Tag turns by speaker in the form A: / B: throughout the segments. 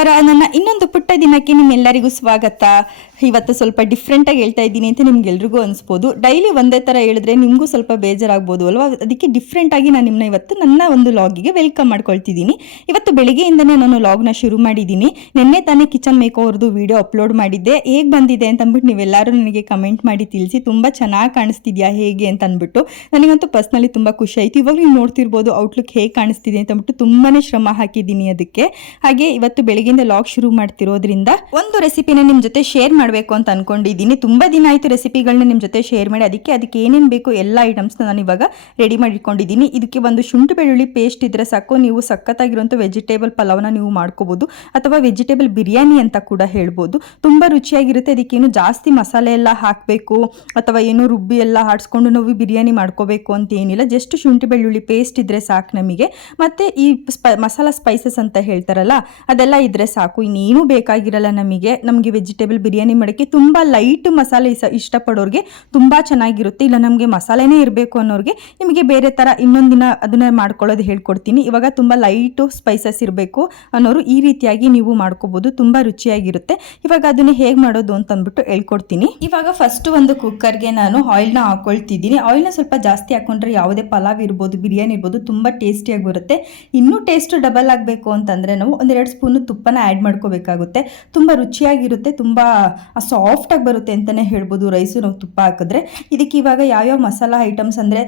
A: ನಮಸ್ಕಾರ ನನ್ನ ಇನ್ನೊಂದು ಪುಟ್ಟ ದಿನಕ್ಕೆ ನಿಮ್ಮೆಲ್ಲರಿಗೂ ಸ್ವಾಗತ. ಇವತ್ತು ಸ್ವಲ್ಪ ಡಿಫ್ರೆಂಟಾಗಿ ಹೇಳ್ತಾ ಇದ್ದೀನಿ ಅಂತ ನಿಮ್ಗೆಲ್ರಿಗೂ ಅನಿಸ್ಬೋದು. ಡೈಲಿ ಒಂದೇ ಥರ ಹೇಳಿದ್ರೆ ನಿಮಗೂ ಸ್ವಲ್ಪ ಬೇಜಾರಾಗ್ಬೋದು ಅಲ್ವಾ? ಅದಕ್ಕೆ ಡಿಫ್ರೆಂಟಾಗಿ ನಾನು ನಿಮ್ಮನ್ನ ಇವತ್ತು ನನ್ನ ಒಂದು ಲಾಗಿಗೆ ವೆಲ್ಕಮ್ ಮಾಡ್ಕೊಳ್ತಿದ್ದೀನಿ. ಇವತ್ತು ಬೆಳಿಗ್ಗೆಯಿಂದನೇ ನಾನು ಲಾಗ್ನ ಶುರು ಮಾಡಿದ್ದೀನಿ. ನಿನ್ನೆ ತಾನೇ ಕಿಚನ್ ಮೇಕ್ ಅವ್ರದ್ದು ವಿಡಿಯೋ ಅಪ್ಲೋಡ್ ಮಾಡಿದ್ದೆ. ಹೇಗೆ ಬಂದಿದೆ ಅಂತ ಅಂದ್ಬಿಟ್ಟು ನೀವೆಲ್ಲರೂ ನನಗೆ ಕಮೆಂಟ್ ಮಾಡಿ ತಿಳಿಸಿ. ತುಂಬ ಚೆನ್ನಾಗಿ ಕಾಣಿಸ್ತಿದ್ಯಾ? ಹೇಗೆ ಅಂತ ಅಂದ್ಬಿಟ್ಟು. ನನಗಂತೂ ಪರ್ಸ್ನಲಿ ತುಂಬ ಖುಷಿ ಆಯಿತು. ಇವಾಗ ನೀವು ನೋಡ್ತಿರ್ಬೋದು ಔಟ್ಲುಕ್ ಹೇಗೆ ಕಾಣಿಸ್ತಿದೆ ಅಂತ ಅಂದ್ಬಿಟ್ಟು ತುಂಬಾ ಶ್ರಮ ಹಾಕಿದ್ದೀನಿ ಅದಕ್ಕೆ. ಹಾಗೆ ಇವತ್ತು ಬೆಳಿಗ್ಗೆಯಿಂದ ಲಾಗ್ ಶುರು ಮಾಡ್ತಿರೋದ್ರಿಂದ ಒಂದು ರೆಸಿಪಿನ ನಿಮ್ಮ ಜೊತೆ ಶೇರ್ ಮಾಡಬೇಕು ಅಂತ ಅನ್ಕೊಂಡಿದ್ದೀನಿ. ತುಂಬ ದಿನ ಆಯಿತು ರೆಸಿಪಿಗಳನ್ನ ನಿಮ್ಮ ಜೊತೆ ಶೇರ್ ಮಾಡಿ. ಅದಕ್ಕೆ ಅದಕ್ಕೆ ಏನೇನು ಬೇಕು ಎಲ್ಲ ಐಟಮ್ಸ್ನ ನಾನು ಇವಾಗ ರೆಡಿ ಮಾಡಿಟ್ಕೊಂಡಿದ್ದೀನಿ. ಇದಕ್ಕೆ ಒಂದು ಶುಂಠಿ ಬೆಳ್ಳುಳ್ಳಿ ಪೇಸ್ಟ್ ಇದ್ದರೆ ಸಾಕು. ನೀವು ಸಖತ್ತಾಗಿರುವಂಥ ವೆಜಿಟೇಬಲ್ ಪಲಾವ್ನ ನೀವು ಮಾಡ್ಕೋಬೋದು. ಅಥವಾ ವೆಜಿಟೇಬಲ್ ಬಿರಿಯಾನಿ ಅಂತ ಕೂಡ ಹೇಳ್ಬೋದು. ತುಂಬ ರುಚಿಯಾಗಿರುತ್ತೆ. ಅದಕ್ಕೇನು ಜಾಸ್ತಿ ಮಸಾಲೆ ಎಲ್ಲ ಹಾಕಬೇಕು. ಅಥವಾ ಏನು ರುಬ್ಬಿ ಎಲ್ಲ ಹಾಡಿಸ್ಕೊಂಡು ನಾವು ಬಿರಿಯಾನಿ ಮಾಡ್ಕೋಬೇಕು ಅಂತ ಏನಿಲ್ಲ. ಜಸ್ಟ್ ಶುಂಠಿ ಬೆಳ್ಳುಳ್ಳಿ ಪೇಸ್ಟ್ ಇದ್ದರೆ ಸಾಕು ನಮಗೆ. ಮತ್ತು ಈ ಸ್ಪ ಮಸಾಲ ಸ್ಪೈಸಸ್ ಅಂತ ಹೇಳ್ತಾರಲ್ಲ, ಅದೆಲ್ಲ ಇದ್ದರೆ ಸಾಕು. ಇನ್ನೇನು ಬೇಕಾಗಿರಲ್ಲ ನಮಗೆ. ನಮಗೆ ವೆಜಿಟೇಬಲ್ ಬಿರಿಯಾನಿ ಮಾಡೋಕ್ಕೆ ತುಂಬ ಲೈಟ್ ಮಸಾಲೆ ಇಸ ಇಷ್ಟಪಡೋರಿಗೆ ತುಂಬ ಚೆನ್ನಾಗಿರುತ್ತೆ. ಇಲ್ಲ ನಮಗೆ ಮಸಾಲೆನೇ ಇರಬೇಕು ಅನ್ನೋರಿಗೆ ನಿಮಗೆ ಬೇರೆ ಥರ ಇನ್ನೊಂದು ದಿನ ಅದನ್ನ ಮಾಡ್ಕೊಳ್ಳೋದು ಹೇಳ್ಕೊಡ್ತೀನಿ. ಇವಾಗ ತುಂಬ ಲೈಟು ಸ್ಪೈಸಸ್ ಇರಬೇಕು ಅನ್ನೋರು ಈ ರೀತಿಯಾಗಿ ನೀವು ಮಾಡ್ಕೋಬೋದು. ತುಂಬ ರುಚಿಯಾಗಿರುತ್ತೆ. ಇವಾಗ ಅದನ್ನ ಹೇಗೆ ಮಾಡೋದು ಅಂತ ಅಂದ್ಬಿಟ್ಟು ಹೇಳ್ಕೊಡ್ತೀನಿ. ಇವಾಗ ಫಸ್ಟ್ ಒಂದು ಕುಕ್ಕರ್ಗೆ ನಾನು ಆಯಿಲ್ನ ಹಾಕೊಳ್ತಿದ್ದೀನಿ. ಆಯಿಲ್ನ ಸ್ವಲ್ಪ ಜಾಸ್ತಿ ಹಾಕೊಂಡ್ರೆ ಯಾವುದೇ ಪಲಾವ್ ಇರ್ಬೋದು, ಬಿರಿಯಾನಿ ಇರ್ಬೋದು ತುಂಬ ಟೇಸ್ಟಿಯಾಗಿ ಬರುತ್ತೆ ಇನ್ನೂ ಟೇಸ್ಟ್ ಡಬಲ್ ಆಗಬೇಕು ಅಂತಂದರೆ ನಾವು ಒಂದೆರಡು ಸ್ಪೂನು ತುಪ್ಪನ ಆ್ಯಡ್ ಮಾಡ್ಕೋಬೇಕಾಗುತ್ತೆ. ತುಂಬ ರುಚಿಯಾಗಿರುತ್ತೆ, ತುಂಬ ಸಾಫ್ಟಾಗಿ ಬರುತ್ತೆ ಅಂತಲೇ ಹೇಳ್ಬೋದು. ರೈಸು ನಾವು ತುಪ್ಪ ಹಾಕಿದ್ರೆ. ಇದಕ್ಕೆ ಇವಾಗ ಯಾವ್ಯಾವ ಮಸಾಲ ಐಟಮ್ಸ್ ಅಂದರೆ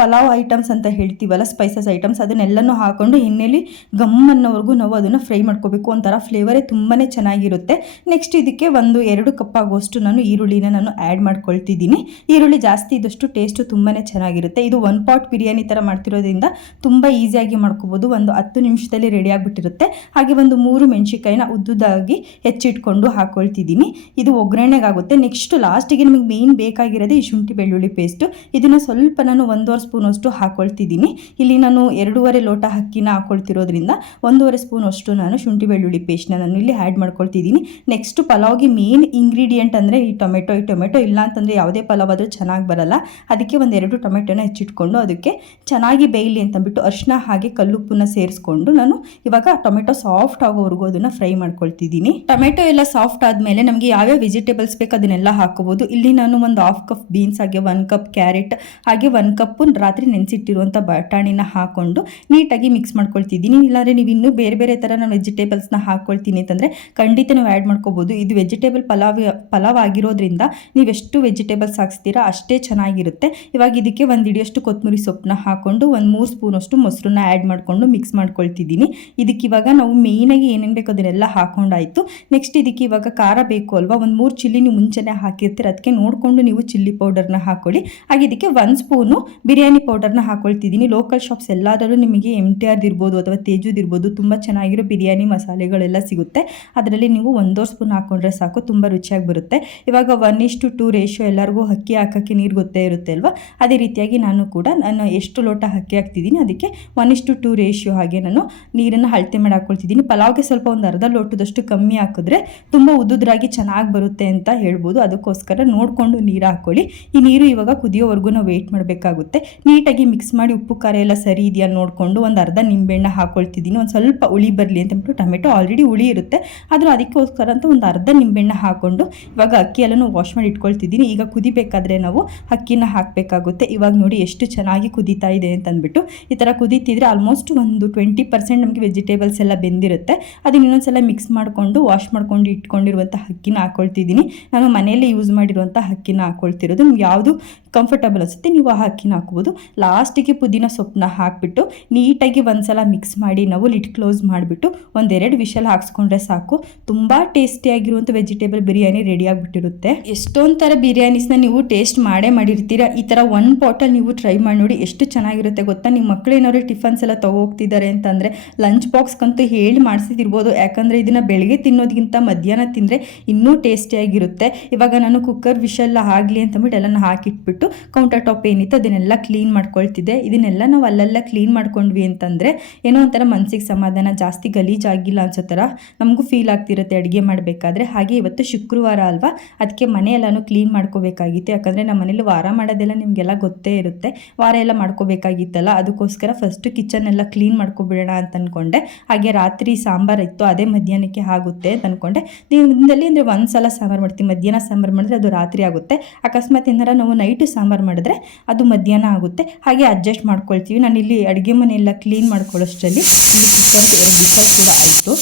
A: ಪಲಾವ್ ಐಟಮ್ಸ್ ಅಂತ ಹೇಳ್ತೀವಲ್ಲ ಸ್ಪೈಸಸ್ ಐಟಮ್ಸ್ ಅದನ್ನೆಲ್ಲನೂ ಹಾಕೊಂಡು ಎಣ್ಣೆಲಿ ಗಮ್ ಅನ್ನೋವರೆಗೂ ನಾವು ಅದನ್ನು ಫ್ರೈ ಮಾಡ್ಕೋಬೇಕು. ಒಂಥರ ಫ್ಲೇವರೇ ತುಂಬಾ ಚೆನ್ನಾಗಿರುತ್ತೆ. ನೆಕ್ಸ್ಟ್ ಇದಕ್ಕೆ ಒಂದು ಎರಡು ಕಪ್ ಆಗುವಷ್ಟು ನಾನು ಈರುಳ್ಳಿನ ನಾನು ಆ್ಯಡ್ ಮಾಡ್ಕೊಳ್ತಿದ್ದೀನಿ. ಈರುಳ್ಳಿ ಜಾಸ್ತಿ ಇದ್ದಷ್ಟು ಟೇಸ್ಟು ತುಂಬಾ ಚೆನ್ನಾಗಿರುತ್ತೆ. ಇದು ಒನ್ ಪಾಟ್ ಬಿರಿಯಾನಿ ಥರ ಮಾಡ್ತಿರೋದ್ರಿಂದ ತುಂಬ ಈಸಿಯಾಗಿ ಮಾಡ್ಕೋಬೋದು. ಒಂದು ಹತ್ತು ನಿಮಿಷದಲ್ಲಿ ರೆಡಿ ಆಗಿಬಿಟ್ಟಿರುತ್ತೆ. ಹಾಗೆ ಒಂದು ಮೂರು ಮೆಣಸಿಕಾಯಿನ ಉದ್ದುದಾಗಿ ಹೆಚ್ಚಿಟ್ಕೊಂಡು ಹಾಕೊಳ್ತಿದ್ದೀನಿ. ಇದು ಒಗ್ಗರಣೆಗಾಗುತ್ತೆ. ನೆಕ್ಸ್ಟ್ ಲಾಸ್ಟಿಗೆ ನಿಮಗೆ ಮೇನ್ ಬೇಕಾಗಿರೋದೇ ಈ ಶುಂಠಿ ಬೆಳ್ಳುಳ್ಳಿ ಪೇಸ್ಟು ಇದನ್ನು ಸ್ವಲ್ಪ ನಾನು ಒಂದೂವರೆ ಸ್ಪೂನ್ ಅಷ್ಟು ಹಾಕೊಳ್ತಿದ್ದೀನಿ. ಇಲ್ಲಿ ನಾನು ಎರಡೂವರೆ ಲೋಟ ಅಕ್ಕಿನ ಹಾಕ್ಕೊಳ್ತಿರೋದ್ರಿಂದ ಒಂದೂವರೆ ಸ್ಪೂನ್ ಅಷ್ಟು ನಾನು ಶುಂಠಿ ಬೆಳ್ಳುಳ್ಳಿ ಪೇಸ್ಟ್ನ ನಾನು ಇಲ್ಲಿ ಆ್ಯಡ್ ಮಾಡ್ಕೊಳ್ತಿದ್ದೀನಿ. ನೆಕ್ಸ್ಟ್ ಪಲಾವ್ಗೆ ಮೇನ್ ಇಂಗ್ರೀಡಿಯೆಂಟ್ ಅಂದರೆ ಈ ಟೊಮೆಟೊ ಈ ಟೊಮೆಟೊ ಇಲ್ಲ ಅಂತಂದರೆ ಯಾವುದೇ ಪಲಾವ್ ಆದರೂ ಚೆನ್ನಾಗಿ ಬರಲ್ಲ. ಅದಕ್ಕೆ ಒಂದೆರಡು ಟೊಮೆಟೊನ ಹೆಚ್ಚಿಟ್ಕೊಂಡು ಅದಕ್ಕೆ ಚೆನ್ನಾಗಿ ಬೇಯಲಿ ಅಂತಂದ್ಬಿಟ್ಟು ಅರಿಶಿನ ಹಾಗೆ ಕಲ್ಲುಪ್ಪನ್ನ ಸೇರಿಸ್ಕೊಂಡು ನಾನು ಇವಾಗ ಟೊಮೆಟೊ ಸಾಫ್ಟ್ ಆಗೋವರೆಗೂ ಅದನ್ನು ಫ್ರೈ ಮಾಡ್ಕೊಳ್ತಿದ್ದೀನಿ. ಟೊಮೆಟೊ ಎಲ್ಲ ಸಾಫ್ಟ್ ಆದಮೇಲೆ ನಮಗೆ ಯಾವ್ಯಾವ ವೆಜಿಟೇಬಲ್ಸ್ ಬೇಕು ಅದನ್ನೆಲ್ಲ ಹಾಕೋಬೋದು ಇಲ್ಲಿ ನಾನು ಒಂದು ಹಾಫ್ ಕಪ್ ಬೀನ್ಸ್ ಹಾಗೆ ಒನ್ ಕಪ್ ಕ್ಯಾರೆಟ್ ಹಾಗೆ ಒನ್ ಕಪ್ಪು ರಾತ್ರಿ ನೆನೆಸಿಟ್ಟಿರುವಂಥ ಬಟಾಣಿನ ಹಾಕೊಂಡು ನೀಟಾಗಿ ಮಿಕ್ಸ್ ಮಾಡ್ಕೊಳ್ತಿದ್ದೀನಿ. ಇಲ್ಲಾಂದರೆ ನೀವು ಇನ್ನೂ ಬೇರೆ ಬೇರೆ ಥರ ನಾನು ವೆಜಿಟೇಬಲ್ಸ್ನ ಹಾಕ್ಕೊಳ್ತೀನಿ ಅಂತಂದರೆ ಖಂಡಿತ ನೀವು ಆ್ಯಡ್ ಮಾಡ್ಕೋಬೋದು. ಇದು ವೆಜಿಟೇಬಲ್ ಪಲಾವ್ ಪಲಾವ್ ಆಗಿರೋದ್ರಿಂದ ನೀವು ಎಷ್ಟು ವೆಜಿಟೇಬಲ್ಸ್ ಹಾಕ್ಸ್ತೀರಾ ಅಷ್ಟೇ ಚೆನ್ನಾಗಿರುತ್ತೆ. ಇವಾಗ ಇದಕ್ಕೆ ಒಂದು ಹಿಡಿಯಷ್ಟು ಕೊತ್ತಂಬರಿ ಸೊಪ್ಪನ್ನ ಹಾಕ್ಕೊಂಡು ಒಂದು ಮೂರು ಸ್ಪೂನಷ್ಟು ಮೊಸರನ್ನ ಆ್ಯಡ್ ಮಾಡಿಕೊಂಡು ಮಿಕ್ಸ್ ಮಾಡ್ಕೊಳ್ತಿದ್ದೀನಿ. ಇದಕ್ಕೆ ಇವಾಗ ನಾವು ಮೇಯ್ನಾಗಿ ಏನೇನು ಬೇಕು ಅದನ್ನೆಲ್ಲ ಹಾಕ್ಕೊಂಡಾಯಿತು ನೆಕ್ಸ್ಟ್ ಇದಕ್ಕೆ ಇವಾಗ ಖಾರ ಬೇಕು ಅಲ್ವಾ? ಒಂದು ಮೂರು ಚಿಲ್ಲಿ ನೀವು ಮುಂಚೆನೇ ಹಾಕಿರ್ತೀರ. ಅದಕ್ಕೆ ನೋಡಿಕೊಂಡು ನೀವು ಚಿಲ್ಲಿ ಪೌಡರ್ನ ಹಾಕೊಳ್ಳಿ. ಹಾಗೆ ಇದಕ್ಕೆ ಒಂದು ಸ್ಪೂನು ಬಿರಿಯಾನಿ ಪೌಡರ್ನ ಹಾಕೊಳ್ತಿದ್ದೀನಿ. ಲೋಕಲ್ ಶಾಪ್ಸ್ ಎಲ್ಲಾದರೂ ನಿಮಗೆ ಎಂ ಟಿ ಆರ್ದು ಇರ್ಬೋದು ಅಥವಾ ತೇಜುದ್ ಇರ್ಬೋದು ತುಂಬ ಚೆನ್ನಾಗಿರೋ ಬಿರಿಯಾನಿ ಮಸಾಲೆಗಳೆಲ್ಲ ಸಿಗುತ್ತೆ. ಅದರಲ್ಲಿ ನೀವು ಒಂದೂವರೆ ಸ್ಪೂನ್ ಹಾಕೊಂಡ್ರೆ ಸಾಕು, ತುಂಬ ರುಚಿಯಾಗಿ ಬರುತ್ತೆ. ಇವಾಗ ಒನ್ ಇಷ್ಟು ಟು ರೇಷಿಯೋ ಎಲ್ಲರಿಗೂ ಅಕ್ಕಿ ಹಾಕೋಕ್ಕೆ ನೀರು ಗೊತ್ತೇ ಇರುತ್ತೆ ಅಲ್ವಾ? ಅದೇ ರೀತಿಯಾಗಿ ನಾನು ಕೂಡ ನಾನು ಎಷ್ಟು ಲೋಟ ಅಕ್ಕಿ ಹಾಕ್ತಿದ್ದೀನಿ, ಅದಕ್ಕೆ ಒನ್ ಇಷ್ಟು ಟು ರೇಷಿಯೋ ಹಾಗೆ ನಾನು ನೀರನ್ನು ಅಳತೆ ಮಾಡಿ ಹಾಕ್ಕೊಳ್ತಿದ್ದೀನಿ ಪಲಾವ್ಗೆ ಸ್ವಲ್ಪ ಒಂದು ಅರ್ಧ ಲೋಟದಷ್ಟು ಕಮ್ಮಿ ಹಾಕಿದ್ರೆ ತುಂಬ ಉದ್ದುದ್ರಾಗಿ ಚೆನ್ನಾಗಿ ಬರುತ್ತೆ ಅಂತ ಹೇಳ್ಬೋದು. ಅದಕ್ಕೋಸ್ಕರ ನೋಡಿಕೊಂಡು ನೀರು ಹಾಕ್ಕೊಳ್ಳಿ ಈ ನೀರು ಇವಾಗ ಕುದಿಯೋವರೆಗೂ ನಾವು ವೆಯ್ಟ್ ಮಾಡಬೇಕಾಗುತ್ತೆ. ನೀಟಾಗಿ ಮಿಕ್ಸ್ ಮಾಡಿ ಉಪ್ಪು, ಖಾರ ಎಲ್ಲ ಸರಿ ಇದೆಯಾ ನೋಡಿಕೊಂಡು ಒಂದು ಅರ್ಧ ನಿಂಬೆಹಣ್ಣು ಹಾಕ್ಕೊಳ್ತಿದ್ದೀನಿ ಒಂದು ಸ್ವಲ್ಪ ಹುಳಿ ಬರಲಿ ಅಂತಂದ್ಬಿಟ್ಟು ಟೊಮೆಟೊ ಆಲ್ರೆಡಿ ಹುಳಿ ಇರುತ್ತೆ. ಆದರೂ ಅದಕ್ಕೋಸ್ಕರ ಅಂತ ಒಂದು ಅರ್ಧ ನಿಂಬೆಹಣ್ಣು ಹಾಕ್ಕೊಂಡು ಇವಾಗ ಅಕ್ಕಿ ಎಲ್ಲನೂ ವಾಶ್ ಮಾಡಿ ಇಟ್ಕೊಳ್ತಿದ್ದೀನಿ. ಈಗ ಕುದಿಬೇಕಾದ್ರೆ ನಾವು ಅಕ್ಕಿನ ಹಾಕಬೇಕಾಗುತ್ತೆ. ಇವಾಗ ನೋಡಿ ಎಷ್ಟು ಚೆನ್ನಾಗಿ ಕುದೀತಾ ಇದೆ ಅಂತ ಅಂದ್ಬಿಟ್ಟು. ಈ ಥರ ಕುದೀತಿದ್ರೆ ಆಲ್ಮೋಸ್ಟ್ ಒಂದು ಟ್ವೆಂಟಿ ಪರ್ಸೆಂಟ್ ನಮಗೆ ವೆಜಿಟೇಬಲ್ಸ್ ಎಲ್ಲ ಬೆಂದಿರುತ್ತೆ. ಅದನ್ನ ಇನ್ನೊಂದ್ಸಲ ಮಿಕ್ಸ್ ಮಾಡಿಕೊಂಡು ವಾಶ್ ಮಾಡ್ಕೊಂಡು ಇಟ್ಕೊಂಡಿರುವಂಥ ಅಕ್ಕಿನ ಹಾಕ್ಕೊಳ್ತಿದ್ದೀನಿ ನಾನು ಮನೆಯಲ್ಲೇ ಯೂಸ್ ಮಾಡಿರುವಂಥ ಅಕ್ಕಿನ ಹಾಕ್ಕೊಳ್ತಿರೋದು ನಿಮ್ಗೆ ಯಾವುದು ಕಂಫರ್ಟಬಲ್ ಅನಿಸುತ್ತೆ ನೀವು ಆ ಅಕ್ಕಿನ ಹಾಕ್ಬೋದು. ಲಾಸ್ಟಿಗೆ ಪುದೀನ ಸೊಪ್ಪನ್ನ ಹಾಕಿಬಿಟ್ಟು ನೀಟಾಗಿ ಒಂದ್ಸಲ ಮಿಕ್ಸ್ ಮಾಡಿ ನಾವು ಲಿಟ್ ಕ್ಲೋಸ್ ಮಾಡಿಬಿಟ್ಟು ಒಂದೆರಡು ವಿಷಲ್ ಹಾಕ್ಸ್ಕೊಂಡ್ರೆ ಸಾಕು. ತುಂಬ ಟೇಸ್ಟಿಯಾಗಿರುವಂಥ ವೆಜಿಟೇಬಲ್ ಬಿರಿಯಾನಿ ರೆಡಿ ಆಗಿಬಿಟ್ಟಿರುತ್ತೆ. ಎಷ್ಟೊಂದು ಥರ ಬಿರಿಯಾನಿಸ್ನ ನೀವು ಟೇಸ್ಟ್ ಮಾಡೇ ಮಾಡಿರ್ತೀರ. ಈ ಥರ ಒನ್ ಬಾಟಲ್ ನೀವು ಟ್ರೈ ಮಾಡಿ ನೋಡಿ ಎಷ್ಟು ಚೆನ್ನಾಗಿರುತ್ತೆ ಗೊತ್ತಾ? ನಿಮ್ಮ ಮಕ್ಕಳು ಏನಾದ್ರು ಟಿಫನ್ಸ್ ಎಲ್ಲ ಹೋಗ್ತಿದ್ದಾರೆ ಅಂತಂದರೆ ಲಂಚ್ ಬಾಕ್ಸ್ಗಂತೂ ಹೇಳಿ ಮಾಡಿಸಿದಿರ್ಬೋದು ಯಾಕಂದರೆ ಇದನ್ನು ಬೆಳಗ್ಗೆ ತಿನ್ನೋದಕ್ಕಿಂತ ಮಧ್ಯಾಹ್ನ ತಿಂದರೆ ಇನ್ನೂ ಟೇಸ್ಟಿಯಾಗಿರುತ್ತೆ. ಇವಾಗ ನಾನು ಕುಕ್ಕರ್ ವಿಷಲ್ಲ ಆಗಲಿ ಅಂತಂದ್ಬಿಟ್ಟು ಎಲ್ಲನ ಹಾಕಿಟ್ಬಿಟ್ಟು ಕೌಂಟರ್ ಟಾಪ್ ಏನಿತ್ತು ಅದನ್ನೆಲ್ಲ ಕ್ಲೀನ್ ಮಾಡ್ಕೊಳ್ತಿದ್ದೆ. ಇದನ್ನೆಲ್ಲ ನಾವು ಅಲ್ಲೆಲ್ಲ ಕ್ಲೀನ್ ಮಾಡ್ಕೊಂಡ್ವಿ ಅಂತಂದರೆ ಏನೋ ಒಂಥರ ಮನಸ್ಸಿಗೆ ಸಮಾಧಾನ, ಜಾಸ್ತಿ ಗಲೀಜಾಗಿಲ್ಲ ಅನ್ಸೋ ಥರ ನಮಗೂ ಫೀಲ್ ಆಗ್ತಿರುತ್ತೆ ಅಡುಗೆ ಮಾಡಬೇಕಾದ್ರೆ. ಹಾಗೆ ಇವತ್ತು ಶುಕ್ರವಾರ ಅಲ್ವಾ? ಅದಕ್ಕೆ ಮನೆ ಎಲ್ಲಾನು ಕ್ಲೀನ್ ಮಾಡ್ಕೋಬೇಕಾಗಿತ್ತು. ಯಾಕಂದರೆ ನಮ್ಮ ಮನೇಲಿ ವಾರ ಮಾಡೋದೆಲ್ಲ ನಿಮಗೆಲ್ಲ ಗೊತ್ತೇ ಇರುತ್ತೆ. ವಾರ ಎಲ್ಲ ಮಾಡ್ಕೋಬೇಕಾಗಿತ್ತಲ್ಲ, ಅದಕ್ಕೋಸ್ಕರ ಫಸ್ಟು ಕಿಚನ್ ಎಲ್ಲ ಕ್ಲೀನ್ ಮಾಡ್ಕೊಬಿಡೋಣ ಅಂತ ಅಂದ್ಕೊಂಡೆ ಹಾಗೆ ರಾತ್ರಿ ಸಾಂಬಾರು ಇತ್ತು, ಅದೇ ಮಧ್ಯಾಹ್ನಕ್ಕೆ ಆಗುತ್ತೆ ಅಂತ ಅಂದ್ಕೊಂಡೆ ದಿನದಲ್ಲಿ ಅಂದರೆ ಒಂದು ಸಲ ಸಾಂಬಾರು ಮಾಡ್ತೀವಿ. ಮಧ್ಯಾಹ್ನ ಸಾಂಬಾರು ಮಾಡಿದ್ರೆ ಅದು ರಾತ್ರಿ ಆಗುತ್ತೆ. ಅಕಸ್ಮಾತ್ ಏನಾರ ನಾವು ನೈಟು ಸಾಂಬಾರು ಮಾಡಿದ್ರೆ ಅದು ಮಧ್ಯಾಹ್ನ ಆಗುತ್ತೆ. ಹಾಗೆ ಅಡ್ಜಸ್ಟ್ ಮಾಡ್ಕೊಳ್ತೀವಿ. ನಾನು ಇಲ್ಲಿ ಅಡುಗೆ ಮನೆಯೆಲ್ಲ ಕ್ಲೀನ್ ಮಾಡ್ಕೊಳ್ಳೋಷ್ಟರಲ್ಲಿ ಇಲ್ಲಿ ಕುಕ್ಕರ್ ಎರಡು ವಿಷಲ್ ಕೂಡ ಆಯಿತು.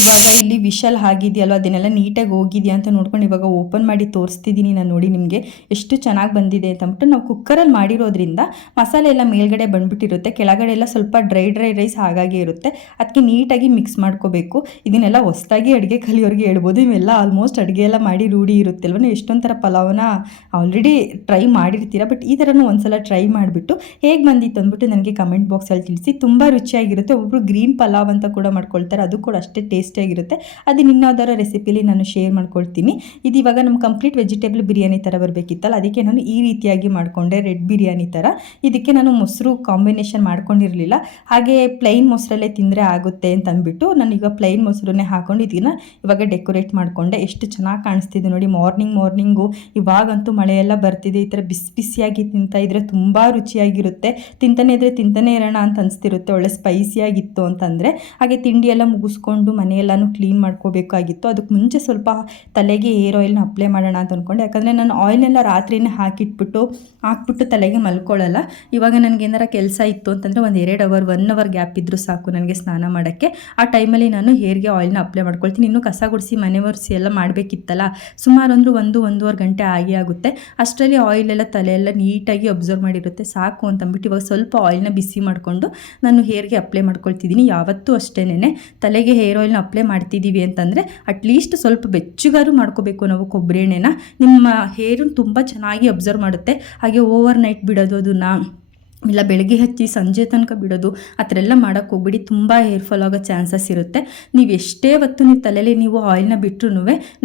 A: ಇವಾಗ ಇಲ್ಲಿ ವಿಶಲ್ ಆಗಿದೆಯಲ್ವ ಅದನ್ನೆಲ್ಲ ನೀಟಾಗಿ ಹೋಗಿದೆಯಾ ಅಂತ ನೋಡ್ಕೊಂಡು ಇವಾಗ ಓಪನ್ ಮಾಡಿ ತೋರಿಸ್ತಿದ್ದೀನಿ ನಾನು ನೋಡಿ ನಿಮಗೆ. ಎಷ್ಟು ಚೆನ್ನಾಗಿ ಬಂದಿದೆ ಅಂತ ಅಂದ್ಬಿಟ್ಟು ನಾವು ಕುಕ್ಕರಲ್ಲಿ ಮಾಡಿರೋದ್ರಿಂದ ಮಸಾಲೆ ಎಲ್ಲ ಮೇಲ್ಗಡೆ ಬಂದ್ಬಿಟ್ಟಿರುತ್ತೆ. ಕೆಳಗಡೆ ಎಲ್ಲ ಸ್ವಲ್ಪ ಡ್ರೈ ಡ್ರೈ ರೈಸ್ ಹಾಗಾಗಿ ಇರುತ್ತೆ. ಅದಕ್ಕೆ ನೀಟಾಗಿ ಮಿಕ್ಸ್ ಮಾಡ್ಕೋಬೇಕು. ಇದನ್ನೆಲ್ಲ ಹೊಸ್ದಾಗಿ ಅಡುಗೆ ಕಲಿಯೋರಿಗೆ ಹೇಳ್ಬೋದು. ಇವೆಲ್ಲ ಆಲ್ಮೋಸ್ಟ್ ಅಡುಗೆ ಎಲ್ಲ ಮಾಡಿ ರೂಢಿ ಇರುತ್ತೆ ಅಲ್ವ ನೀವು ಎಷ್ಟೊಂದು ಥರ ಪಲಾವನ್ನ ಆಲ್ರೆಡಿ ಟ್ರೈ ಮಾಡಿರ್ತೀರ. ಬಟ್ ಈ ಥರನೂ ಒಂದ್ಸಲ ಟ್ರೈ ಮಾಡಿಬಿಟ್ಟು ಹೇಗೆ ಬಂದಿತ್ತು ಅಂದ್ಬಿಟ್ಟು ನನಗೆ ಕಮೆಂಟ್ ಬಾಕ್ಸಲ್ಲಿ ತಿಳಿಸಿ. ತುಂಬ ರುಚಿಯಾಗಿರುತ್ತೆ. ಒಬ್ಬರು ಗ್ರೀನ್ ಪಲಾವ್ ಅಂತ ಕೂಡ ಮಾಡ್ಕೊಳ್ತಾರೆ. ಅದು ಕೂಡ ಅಷ್ಟೇ ಟೇಸ್ಟಿಯಾಗಿರುತ್ತೆ. ಅದನ್ನ ಇನ್ನೊಂದರ ರೆಸಿಪಿಲಿ ನಾನು ಶೇರ್ ಮಾಡ್ಕೊಳ್ತೀನಿ. ಇದು ಇವಾಗ ನಮ್ಮ ಕಂಪ್ಲೀಟ್ ವೆಜಿಟೇಬಲ್ ಬಿರಿಯಾನಿ ಥರ ಬರಬೇಕಿತ್ತಲ್ಲ, ಅದಕ್ಕೆ ನಾನು ಈ ರೀತಿಯಾಗಿ ಮಾಡಿಕೊಂಡೆ ರೆಡ್ ಬಿರಿಯಾನಿ ಥರ. ಇದಕ್ಕೆ ನಾನು ಮೊಸರು ಕಾಂಬಿನೇಷನ್ ಮಾಡ್ಕೊಂಡಿರಲಿಲ್ಲ. ಹಾಗೆ ಪ್ಲೈನ್ ಮೊಸರಲ್ಲೇ ತಿಂದರೆ ಆಗುತ್ತೆ ಅಂತ ಅಂದ್ಬಿಟ್ಟು ನಾನೀಗ ಪ್ಲೈನ್ ಮೊಸರನ್ನೇ ಹಾಕೊಂಡು ಇದನ್ನು ಇವಾಗ ಡೆಕೋರೇಟ್ ಮಾಡಿಕೊಂಡೆ. ಎಷ್ಟು ಚೆನ್ನಾಗಿ ಕಾಣಿಸ್ತಿದೆ ನೋಡಿ, ಮಾರ್ನಿಂಗ್ ಮಾರ್ನಿಂಗು ಇವಾಗಂತೂ ಮಳೆಯೆಲ್ಲ ಬರ್ತಿದೆ, ಈ ಥರ ಬಿಸಿ ಬಿಸಿಯಾಗಿ ತಿಂತಾ ಇದ್ರೆ ತುಂಬ ರುಚಿಯಾಗಿರುತ್ತೆ. ತಿಂತಾನೆ ಇದ್ರೆ ತಿಂತಾನೆ ಇರೋಣ ಅಂತ ಅನಿಸ್ತಿರುತ್ತೆ, ಒಳ್ಳೆ ಸ್ಪೈಸಿಯಾಗಿತ್ತು ಅಂತಂದರೆ. ಹಾಗೆ ತಿಂಡಿ ಮುಗಿಸ್ಕೊಂಡು ಮುಗಿಸ್ಕೊಂಡು ಮನೆಯೆಲ್ಲನೂ ಕ್ಲೀನ್ ಮಾಡ್ಕೋಬೇಕಾಗಿತ್ತು. ಅದಕ್ಕೆ ಮುಂಚೆ ಸ್ವಲ್ಪ ತಲೆಗೆ ಏರ್ ಆಯಿಲ್ನ ಅಪ್ಲೈ ಮಾಡೋಣ ಅಂತ ಅಂದ್ಕೊಂಡೆ ಯಾಕಂದರೆ ನಾನು ಆಯಿಲ್ನೆಲ್ಲ ರಾತ್ರಿನೇ ಹಾಕಿಟ್ಬಿಟ್ಟು, ಹಾಕ್ಬಿಟ್ಟು ತಲೆಗೆ ಮಲ್ಕೊಳ್ಳಲ್ಲ. ಇವಾಗ ನನಗೆ ಏನಾರ ಕೆಲಸ ಇತ್ತು ಅಂತಂದರೆ ಒಂದು ಎರಡು ಅವರ್ ಒನ್ ಅವರ್ ಗ್ಯಾಪ್ ಇದ್ದರೂ ಸಾಕು ನನಗೆ ಸ್ನಾನ ಮಾಡೋಕ್ಕೆ. ಆ ಟೈಮಲ್ಲಿ ನಾನು ಹೇರ್ಗೆ ಆಯಿಲ್ನ ಅಪ್ಲೈ ಮಾಡ್ಕೊಳ್ತೀನಿ. ಇನ್ನೂ ಕಸ ಗುಡಿಸಿ, ಮನೆ ಒರೆಸಿ ಎಲ್ಲ ಮಾಡಬೇಕಿತ್ತಲ್ಲ. ಸುಮಾರು ಅಂದರೂ ಒಂದು, ಒಂದೂವರೆ ಗಂಟೆ ಆಗಿ ಆಗುತ್ತೆ. ಅಷ್ಟರಲ್ಲಿ ಆಯಿಲೆಲ್ಲ ತಲೆಯೆಲ್ಲ ನೀಟಾಗಿ ಅಬ್ಸರ್ವ್ ಮಾಡಿರುತ್ತೆ. ಸಾಕು ಅಂತಂದ್ಬಿಟ್ಟು ಇವಾಗ ಸ್ವಲ್ಪ ಆಯಿಲ್ನ ಬಿಸಿ ಮಾಡಿಕೊಂಡು ನಾನು ಹೇರ್ಗೆ ಅಪ್ಲೈ ಮಾಡ್ಕೊಳ್ತಿದ್ದೀನಿ. ಯಾವತ್ತೂ ಅಷ್ಟೇನೆ ತಲೆಗೆ ಹೇರ್ ಆಯಿಲ್ನ ಅಪ್ಲೈ ಮಾಡ್ತಿದ್ದೀವಿ ಅಂತಂದರೆ ಅಟ್ಲೀಸ್ಟ್ ಸ್ವಲ್ಪ ಬೆಚ್ಚಗಾರು ಮಾಡ್ಕೋಬೇಕು ನಾವು ಕೊಬ್ಬರಿ ಎಣ್ಣೆನ. ನಿಮ್ಮ ಹೇರು ತುಂಬ ಚೆನ್ನಾಗಿ ಅಬ್ಸರ್ವ್ ಮಾಡುತ್ತೆ. ಹಾಗೆ ಓವರ್ ನೈಟ್ ಬಿಡೋದು, ಅದನ್ನು ಇಲ್ಲ ಬೆಳಗ್ಗೆ ಹಚ್ಚಿ ಸಂಜೆ ತನಕ ಬಿಡೋದು, ಆ ಥರ ಎಲ್ಲ ಮಾಡೋಕ್ಕೆ ಹೋಗ್ಬಿಡಿ. ತುಂಬ ಹೇರ್ ಫಾಲ್ ಆಗೋ ಚಾನ್ಸಸ್ ಇರುತ್ತೆ. ನೀವು ಎಷ್ಟೇ ಹೊತ್ತು ನೀವು ತಲೆಯಲ್ಲಿ ನೀವು ಆಯಿಲ್ನ ಬಿಟ್ಟರು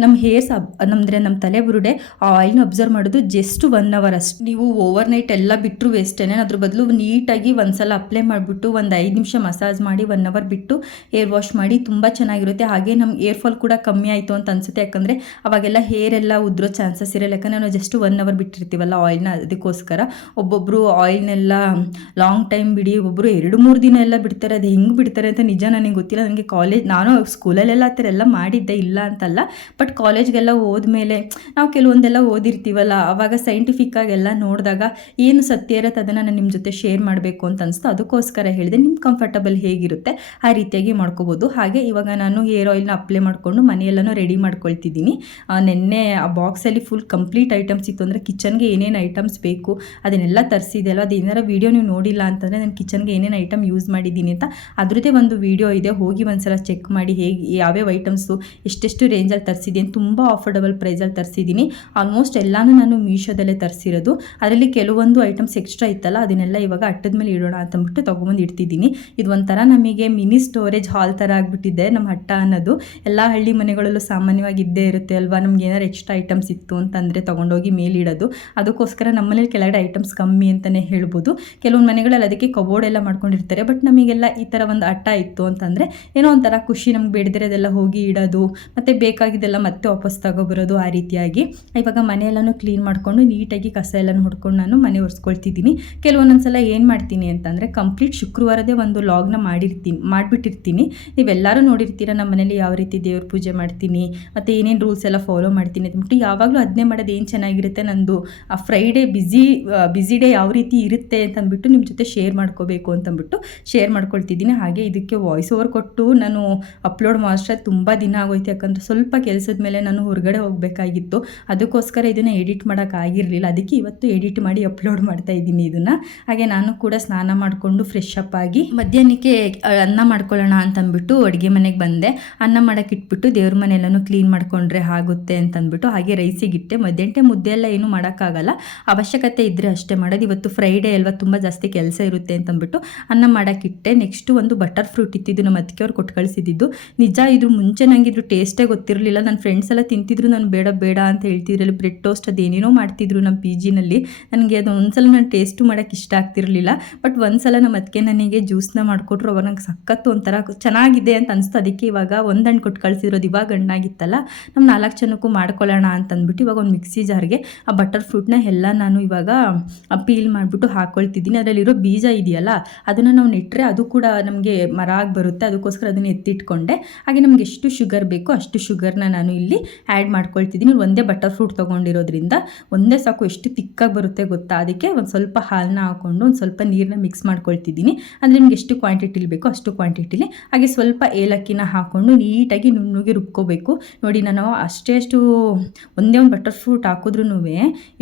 A: ನಮ್ಮ ಹೇರ್ಸ್ ಅಬ್ ನಮ್ಮದ್ರೆ ನಮ್ಮ ತಲೆ ಬುರುಡೆ, ಆ ಆಯಿಲ್ನ ಅಬ್ಸರ್ವ್ ಮಾಡೋದು ಜಸ್ಟ್ ಒನ್ ಅವರ್ ಅಷ್ಟು. ನೀವು ಓವರ್ ನೈಟ್ ಎಲ್ಲ ಬಿಟ್ಟರು ವೇಸ್ಟೇನೆ ಅದ್ರ ಬದಲು ನೀಟಾಗಿ ಒಂದ್ಸಲ ಅಪ್ಲೈ ಮಾಡಿಬಿಟ್ಟು ಒಂದು ಐದು ನಿಮಿಷ ಮಸಾಜ್ ಮಾಡಿ ಒನ್ ಅವರ್ ಬಿಟ್ಟು ಹೇರ್ ವಾಶ್ ಮಾಡಿ ತುಂಬ ಚೆನ್ನಾಗಿರುತ್ತೆ. ಹಾಗೆ ನಮ್ಮ ಏರ್ ಫಾಲ್ ಕೂಡ ಕಮ್ಮಿ ಆಯಿತು ಅಂತ ಅನಿಸುತ್ತೆ. ಯಾಕಂದರೆ ಅವಾಗೆಲ್ಲ ಹೇರ್ ಎಲ್ಲ ಉದ್ರೋ ಚಾನ್ಸಸ್ ಇರಲ್ಲ. ಯಾಕಂದರೆ ನಾವು ಜಸ್ಟ್ ಒನ್ ಅವರ್ ಬಿಟ್ಟಿರ್ತೀವಲ್ಲ ಆಯಿಲ್ನ ಅದಕ್ಕೋಸ್ಕರ. ಒಬ್ಬೊಬ್ಬರು ಆಯಿಲ್ನೆಲ್ಲ ಲಾಂಗ್ ಟೈಮ್ ಬಿಡಿ ಒಬ್ಬರು ಎರಡು ಮೂರು ದಿನ ಎಲ್ಲ ಬಿಡ್ತಾರೆ, ಅದು ಹೆಂಗೆ ಬಿಡ್ತಾರೆ ಅಂತ ನಿಜ ನನಗೆ ಗೊತ್ತಿಲ್ಲ. ನನಗೆ ಕಾಲೇಜ್ ನಾನು ಸ್ಕೂಲಲ್ಲೆಲ್ಲ ಆ ಥರ ಎಲ್ಲ ಮಾಡಿದ್ದೆ ಇಲ್ಲ ಅಂತಲ್ಲ ಬಟ್ ಕಾಲೇಜ್ಗೆಲ್ಲ ಹೋದ್ಮೇಲೆ ನಾವು ಕೆಲವೊಂದೆಲ್ಲ ಓದಿರ್ತೀವಲ್ಲ ಆವಾಗ ಸೈಂಟಿಫಿಕ್ ಆಗೆಲ್ಲ ನೋಡಿದಾಗ ಏನು ಸತ್ಯ ಇರತ್ತೆ ಅದನ್ನು ನಾನು ನಿಮ್ಮ ಜೊತೆ ಶೇರ್ ಮಾಡಬೇಕು ಅಂತ ಅನಿಸ್ತು ಅದಕ್ಕೋಸ್ಕರ ಹೇಳಿದೆ ನಿಮ್ಮ ಕಂಫರ್ಟಬಲ್ ಹೇಗಿರುತ್ತೆ, ಆ ರೀತಿಯಾಗಿ ಮಾಡ್ಕೋಬೋದು. ಹಾಗೆ ಇವಾಗ ನಾನು ಹೇರ್ ಆಯಿಲ್ನ ಅಪ್ಲೈ ಮಾಡಿಕೊಂಡು ಮನೆಯೆಲ್ಲನೂ ರೆಡಿ ಮಾಡ್ಕೊಳ್ತಿದ್ದೀನಿ. ನಿನ್ನೆ ಆ ಬಾಕ್ಸಲ್ಲಿ ಫುಲ್ ಕಂಪ್ಲೀಟ್ ಐಟಮ್ಸ್ ಇತ್ತು ಅಂದರೆ ಕಿಚನ್ಗೆ ಏನೇನು ಐಟಮ್ಸ್ ಬೇಕು, ಅದನ್ನೆಲ್ಲ ತರಿಸಿದೆ ಅಲ್ಲ ಅದು ಏನಾರ ವೀಡಿಯೋ ನೀವು ನೋಡಿಲ್ಲ ಅಂತಂದರೆ ನಾನು ಕಿಚನ್ಗೆ ಏನೇನು ಐಟಮ್ ಯೂಸ್ ಮಾಡಿದ್ದೀನಿ ಅಂತ ಅದರದ್ದೇ ಒಂದು ವೀಡಿಯೋ ಇದೆ, ಹೋಗಿ ಒಂದ್ಸಲ ಚೆಕ್ ಮಾಡಿ ಹೇಗೆ ಯಾವ್ಯಾವ ಐಟಮ್ಸು ಎಷ್ಟೆಷ್ಟು ರೇಂಜಲ್ಲಿ ತರಿಸಿದ್ದೀನಿ, ತುಂಬ ಅಫೋರ್ಡಬಲ್ ಪ್ರೈಸಲ್ಲಿ ತರಿಸಿದ್ದೀನಿ. ಆಲ್ಮೋಸ್ಟ್ ಎಲ್ಲನೂ ನಾನು ಮೀಶೋದಲ್ಲೇ ತರಿಸಿರೋದು. ಅದರಲ್ಲಿ ಕೆಲವೊಂದು ಐಟಮ್ಸ್ ಎಕ್ಸ್ಟ್ರಾ ಇತ್ತಲ್ಲ, ಅದನ್ನೆಲ್ಲ ಇವಾಗ ಅಟ್ಟದ ಮೇಲೆ ಇಡೋಣ ಅಂತ ಅಂದ್ಬಿಟ್ಟು ತೊಗೊಂಬಂದು ಇಡ್ತಿದ್ದೀನಿ. ಇದು ಒಂಥರ ನಮಗೆ ಮಿನಿ ಸ್ಟೋರೇಜ್ ಹಾಲ್ ಥರ ಆಗಿಬಿಟ್ಟಿದೆ ನಮ್ಮ ಹಟ್ಟ ಅನ್ನೋದು. ಎಲ್ಲ ಹಳ್ಳಿ ಮನೆಗಳಲ್ಲೂ ಸಾಮಾನ್ಯವಾಗಿ ಇದ್ದೇ ಇರುತ್ತೆ ಅಲ್ವಾ, ನಮ್ಗೆ ಏನಾರು ಎಕ್ಸ್ಟ್ರಾ ಐಟಮ್ಸ್ ಇತ್ತು ಅಂತಂದರೆ ತೊಗೊಂಡೋಗಿ ಮೇಲಿಡೋದು ಅದಕ್ಕೋಸ್ಕರ ನಮ್ಮನೇಲಿ ಕೆಳಗಡೆ ಐಟಮ್ಸ್ ಕಮ್ಮಿ ಅಂತಲೇ ಹೇಳ್ಬೋದು. ಕೆಲವೊಂದು ಮನೆಗಳಲ್ಲಿ ಅದಕ್ಕೆ ಕಬೋರ್ಡ್ ಎಲ್ಲ ಮಾಡ್ಕೊಂಡಿರ್ತಾರೆ. ಬಟ್ ನಮಗೆಲ್ಲ ಈ ಥರ ಒಂದು ಅಟ್ಟ ಇತ್ತು ಅಂತಂದರೆ ಏನೋ ಒಂಥರ ಖುಷಿ ನಮ್ಗೆ ಬೇಡದಿರೋದೆಲ್ಲ ಹೋಗಿ ಇಡೋದು, ಮತ್ತು ಬೇಕಾಗಿದ್ದೆಲ್ಲ ಮತ್ತೆ ವಾಪಸ್ ತಗೋಬರೋದು ಆ ರೀತಿಯಾಗಿ. ಇವಾಗ ಮನೆಯೆಲ್ಲನೂ ಕ್ಲೀನ್ ಮಾಡಿಕೊಂಡು ನೀಟಾಗಿ ಕಸ ಎಲ್ಲ ಹೊಡ್ಕೊಂಡು ನಾನು ಮನೆ ಒರೆಸ್ಕೊಳ್ತಿದ್ದೀನಿ. ಕೆಲವೊಂದೊಂದು ಸಲ ಏನು ಮಾಡ್ತೀನಿ ಅಂತಂದರೆ ಕಂಪ್ಲೀಟ್ ಶುಕ್ರವಾರದೇ ಒಂದು ಲಾಗ್ನ ಮಾಡಿರ್ತೀನಿ, ಮಾಡಿಬಿಟ್ಟಿರ್ತೀನಿ. ನೀವೆಲ್ಲರೂ ನೋಡಿರ್ತೀರ ನಮ್ಮ ಮನೇಲಿ ಯಾವ ರೀತಿ ದೇವ್ರ ಪೂಜೆ ಮಾಡ್ತೀನಿ, ಮತ್ತು ಏನೇನು ರೂಲ್ಸ್ ಎಲ್ಲ ಫಾಲೋ ಮಾಡ್ತೀನಿ ಅಂದ್ಬಿಟ್ಟು ಯಾವಾಗಲೂ ಅದನ್ನೇ ಮಾಡೋದು ಏನು ಚೆನ್ನಾಗಿರುತ್ತೆ ನಂದು. ಆ ಫ್ರೈಡೇ ಬ್ಯುಸಿ ಬ್ಯುಸಿ ಡೇ ಯಾವ ರೀತಿ ಇರುತ್ತೆ ಅಂದ್ಬಿಟ್ಟು ನಿಮ್ಮ ಜೊತೆ ಶೇರ್ ಮಾಡ್ಕೋಬೇಕು ಅಂತಂದ್ಬಿಟ್ಟು ಶೇರ್ ಮಾಡ್ಕೊಳ್ತಿದ್ದೀನಿ. ಹಾಗೆ ಇದಕ್ಕೆ ವಾಯ್ಸ್ ಓವರ್ ಕೊಟ್ಟು ನಾನು ಅಪ್ಲೋಡ್ ಮಾಡಿಸ್ರೆ ತುಂಬ ದಿನ ಆಗೋಯ್ತು. ಯಾಕಂದರೆ ಸ್ವಲ್ಪ ಕೆಲಸದ ಮೇಲೆ ನಾನು ಹೊರಗಡೆ ಹೋಗಬೇಕಾಗಿತ್ತು. ಅದಕ್ಕೋಸ್ಕರ ಇದನ್ನು ಎಡಿಟ್ ಮಾಡೋಕ್ಕಾಗಿರಲಿಲ್ಲ ಅದಕ್ಕೆ ಇವತ್ತು ಎಡಿಟ್ ಮಾಡಿ ಅಪ್ಲೋಡ್ ಮಾಡ್ತಾ ಇದ್ದೀನಿ ಇದನ್ನು. ಹಾಗೆ ನಾನು ಕೂಡ ಸ್ನಾನ ಮಾಡಿಕೊಂಡು ಫ್ರೆಶ್ ಅಪ್ ಆಗಿ ಮಧ್ಯಾಹ್ನಕ್ಕೆ ಅನ್ನ ಮಾಡ್ಕೊಳ್ಳೋಣ ಅಂತಂದ್ಬಿಟ್ಟು ಅಡುಗೆ ಮನೆಗೆ ಬಂದೆ. ಅನ್ನ ಮಾಡೋಕೆ ಇಟ್ಬಿಟ್ಟು ದೇವ್ರ ಮನೆಯೆಲ್ಲನೂ ಕ್ಲೀನ್ ಮಾಡಿಕೊಂಡ್ರೆ ಆಗುತ್ತೆ ಅಂತಂದ್ಬಿಟ್ಟು ಹಾಗೆ ರೈಸಿಗಿಟ್ಟೆ ಮಧ್ಯಾಹ್ನ ಮುದ್ದೆ ಎಲ್ಲ ಏನೂ ಮಾಡೋಕ್ಕಾಗಲ್ಲ. ಅವಶ್ಯಕತೆ ಇದ್ದರೆ ಅಷ್ಟೇ ಮಾಡೋದು. ಇವತ್ತು ಫ್ರೈಡೇ ಅಲ್ವಾ ತುಂಬ ಜಾಸ್ತಿ ಕೆಲಸ ಇರುತ್ತೆ ಅಂತಂದ್ಬಿಟ್ಟು ಅನ್ನ ಮಾಡೋಕ್ಕಿಟ್ಟೆ ನೆಕ್ಸ್ಟು ಒಂದು ಬಟರ್ ಫ್ರೂಟ್ ಇತ್ತಿದ್ದು ನಮ್ಮ ಅತ್ತಿಗೆಯವ್ರು ಕೊಟ್ಟು ಕಳಿಸಿದ್ದು. ನಿಜ ಇದ್ರ ಮುಂಚೆ ನಂಗೆ ಇದ್ರ ಟೇಸ್ಟೇ ಗೊತ್ತಿರಲಿಲ್ಲ. ನನ್ನ ಫ್ರೆಂಡ್ಸ್ ಎಲ್ಲ ತಿಂತಿದ್ರು. ನಾನು ಬೇಡ ಬೇಡ ಅಂತ ಹೇಳ್ತಿದ್ರಲ್ಲಿ. ಬ್ರೆಡ್ ಟೋಸ್ಟ್ ಅದೇನೇನೋ ಮಾಡ್ತಿದ್ರು ನಮ್ಮ ಪಿ ಜಿನಲ್ಲಿ ನನಗೆ ಅದು ಒಂದ್ಸಲ ನಾನು ಟೇಸ್ಟು ಮಾಡೋಕ್ಕೆ ಇಷ್ಟ ಆಗ್ತಿರಲಿಲ್ಲ. ಬಟ್ ಒಂದ್ಸಲ ನಮ್ಮ ಅದಕ್ಕೆ ನನಗೆ ಜ್ಯೂಸ್ನ ಮಾಡಿಕೊಟ್ರು. ಅವಾಗ ನಂಗೆ ಸಖತ್ತು ಒಂಥರ ಚೆನ್ನಾಗಿದೆ ಅಂತ ಅನಿಸ್ತು. ಅದಕ್ಕೆ ಇವಾಗ ಒಂದು ಹಣ್ಣು ಕೊಟ್ಟು ಕಳಿಸಿದ್ರು ಅದು ಇವಾಗ ಹಣ್ಣಾಗಿತ್ತಲ್ಲ. ನಮ್ಮ ನಾಲ್ಕು ಜನಕ್ಕೂ ಮಾಡ್ಕೊಳ್ಳೋಣ ಅಂತಂದ್ಬಿಟ್ಟು ಇವಾಗ ಒಂದು ಮಿಕ್ಸಿ ಜಾರ್ಗೆ ಆ ಬಟರ್ ಫ್ರೂಟ್ನ ಎಲ್ಲ ನಾನು ಇವಾಗ ಪೀಲ್ ಮಾಡಿಬಿಟ್ಟು ಹಾಕ್ಕೊಳ್ತೀನಿ ಮಾಡ್ಕೊಳ್ತಿದ್ದೀನಿ ಅದರಲ್ಲಿರೋ ಬೀಜ ಇದೆಯಲ್ಲ, ಅದನ್ನು ನಾವು ನೆಟ್ಟರೆ ಅದು ಕೂಡ ನಮಗೆ ಮರ ಆಗಿ ಬರುತ್ತೆ, ಅದಕ್ಕೋಸ್ಕರ ಅದನ್ನು ಎತ್ತಿಟ್ಕೊಂಡೆ. ಹಾಗೆ ನಮ್ಗೆ ಎಷ್ಟು ಶುಗರ್ ಬೇಕೋ ಅಷ್ಟು ಶುಗರ್ನ ನಾನು ಇಲ್ಲಿ ಆ್ಯಡ್ ಮಾಡ್ಕೊಳ್ತಿದ್ದೀನಿ. ಒಂದೇ ಬಟರ್ ಫ್ರೂಟ್ ತೊಗೊಂಡಿರೋದ್ರಿಂದ ಒಂದೇ ಸಾಕು ಎಷ್ಟು ತಿಕ್ಕಾಗಿ ಬರುತ್ತೆ ಗೊತ್ತಾ? ಅದಕ್ಕೆ ಒಂದು ಸ್ವಲ್ಪ ಹಾಲನ್ನ ಹಾಕ್ಕೊಂಡು ಒಂದು ಸ್ವಲ್ಪ ನೀರನ್ನ ಮಿಕ್ಸ್ ಮಾಡ್ಕೊಳ್ತಿದ್ದೀನಿ. ಅಂದರೆ ನಿಮ್ಗೆ ಎಷ್ಟು ಕ್ವಾಂಟಿಟಿಲಿ ಬೇಕೋ ಅಷ್ಟು ಕ್ವಾಂಟಿಟಿಲಿ ಹಾಗೆ ಸ್ವಲ್ಪ ಏಲಕ್ಕಿನ ಹಾಕ್ಕೊಂಡು ನೀಟಾಗಿ ನುಣ್ಣಗೆ ರುಬ್ಕೋಬೇಕು. ನೋಡಿ, ನಾನು ಅಷ್ಟೇ ಅಷ್ಟು ಒಂದೇ ಒಂದು ಬಟರ್ ಫ್ರೂಟ್ ಹಾಕಿದ್ರೂ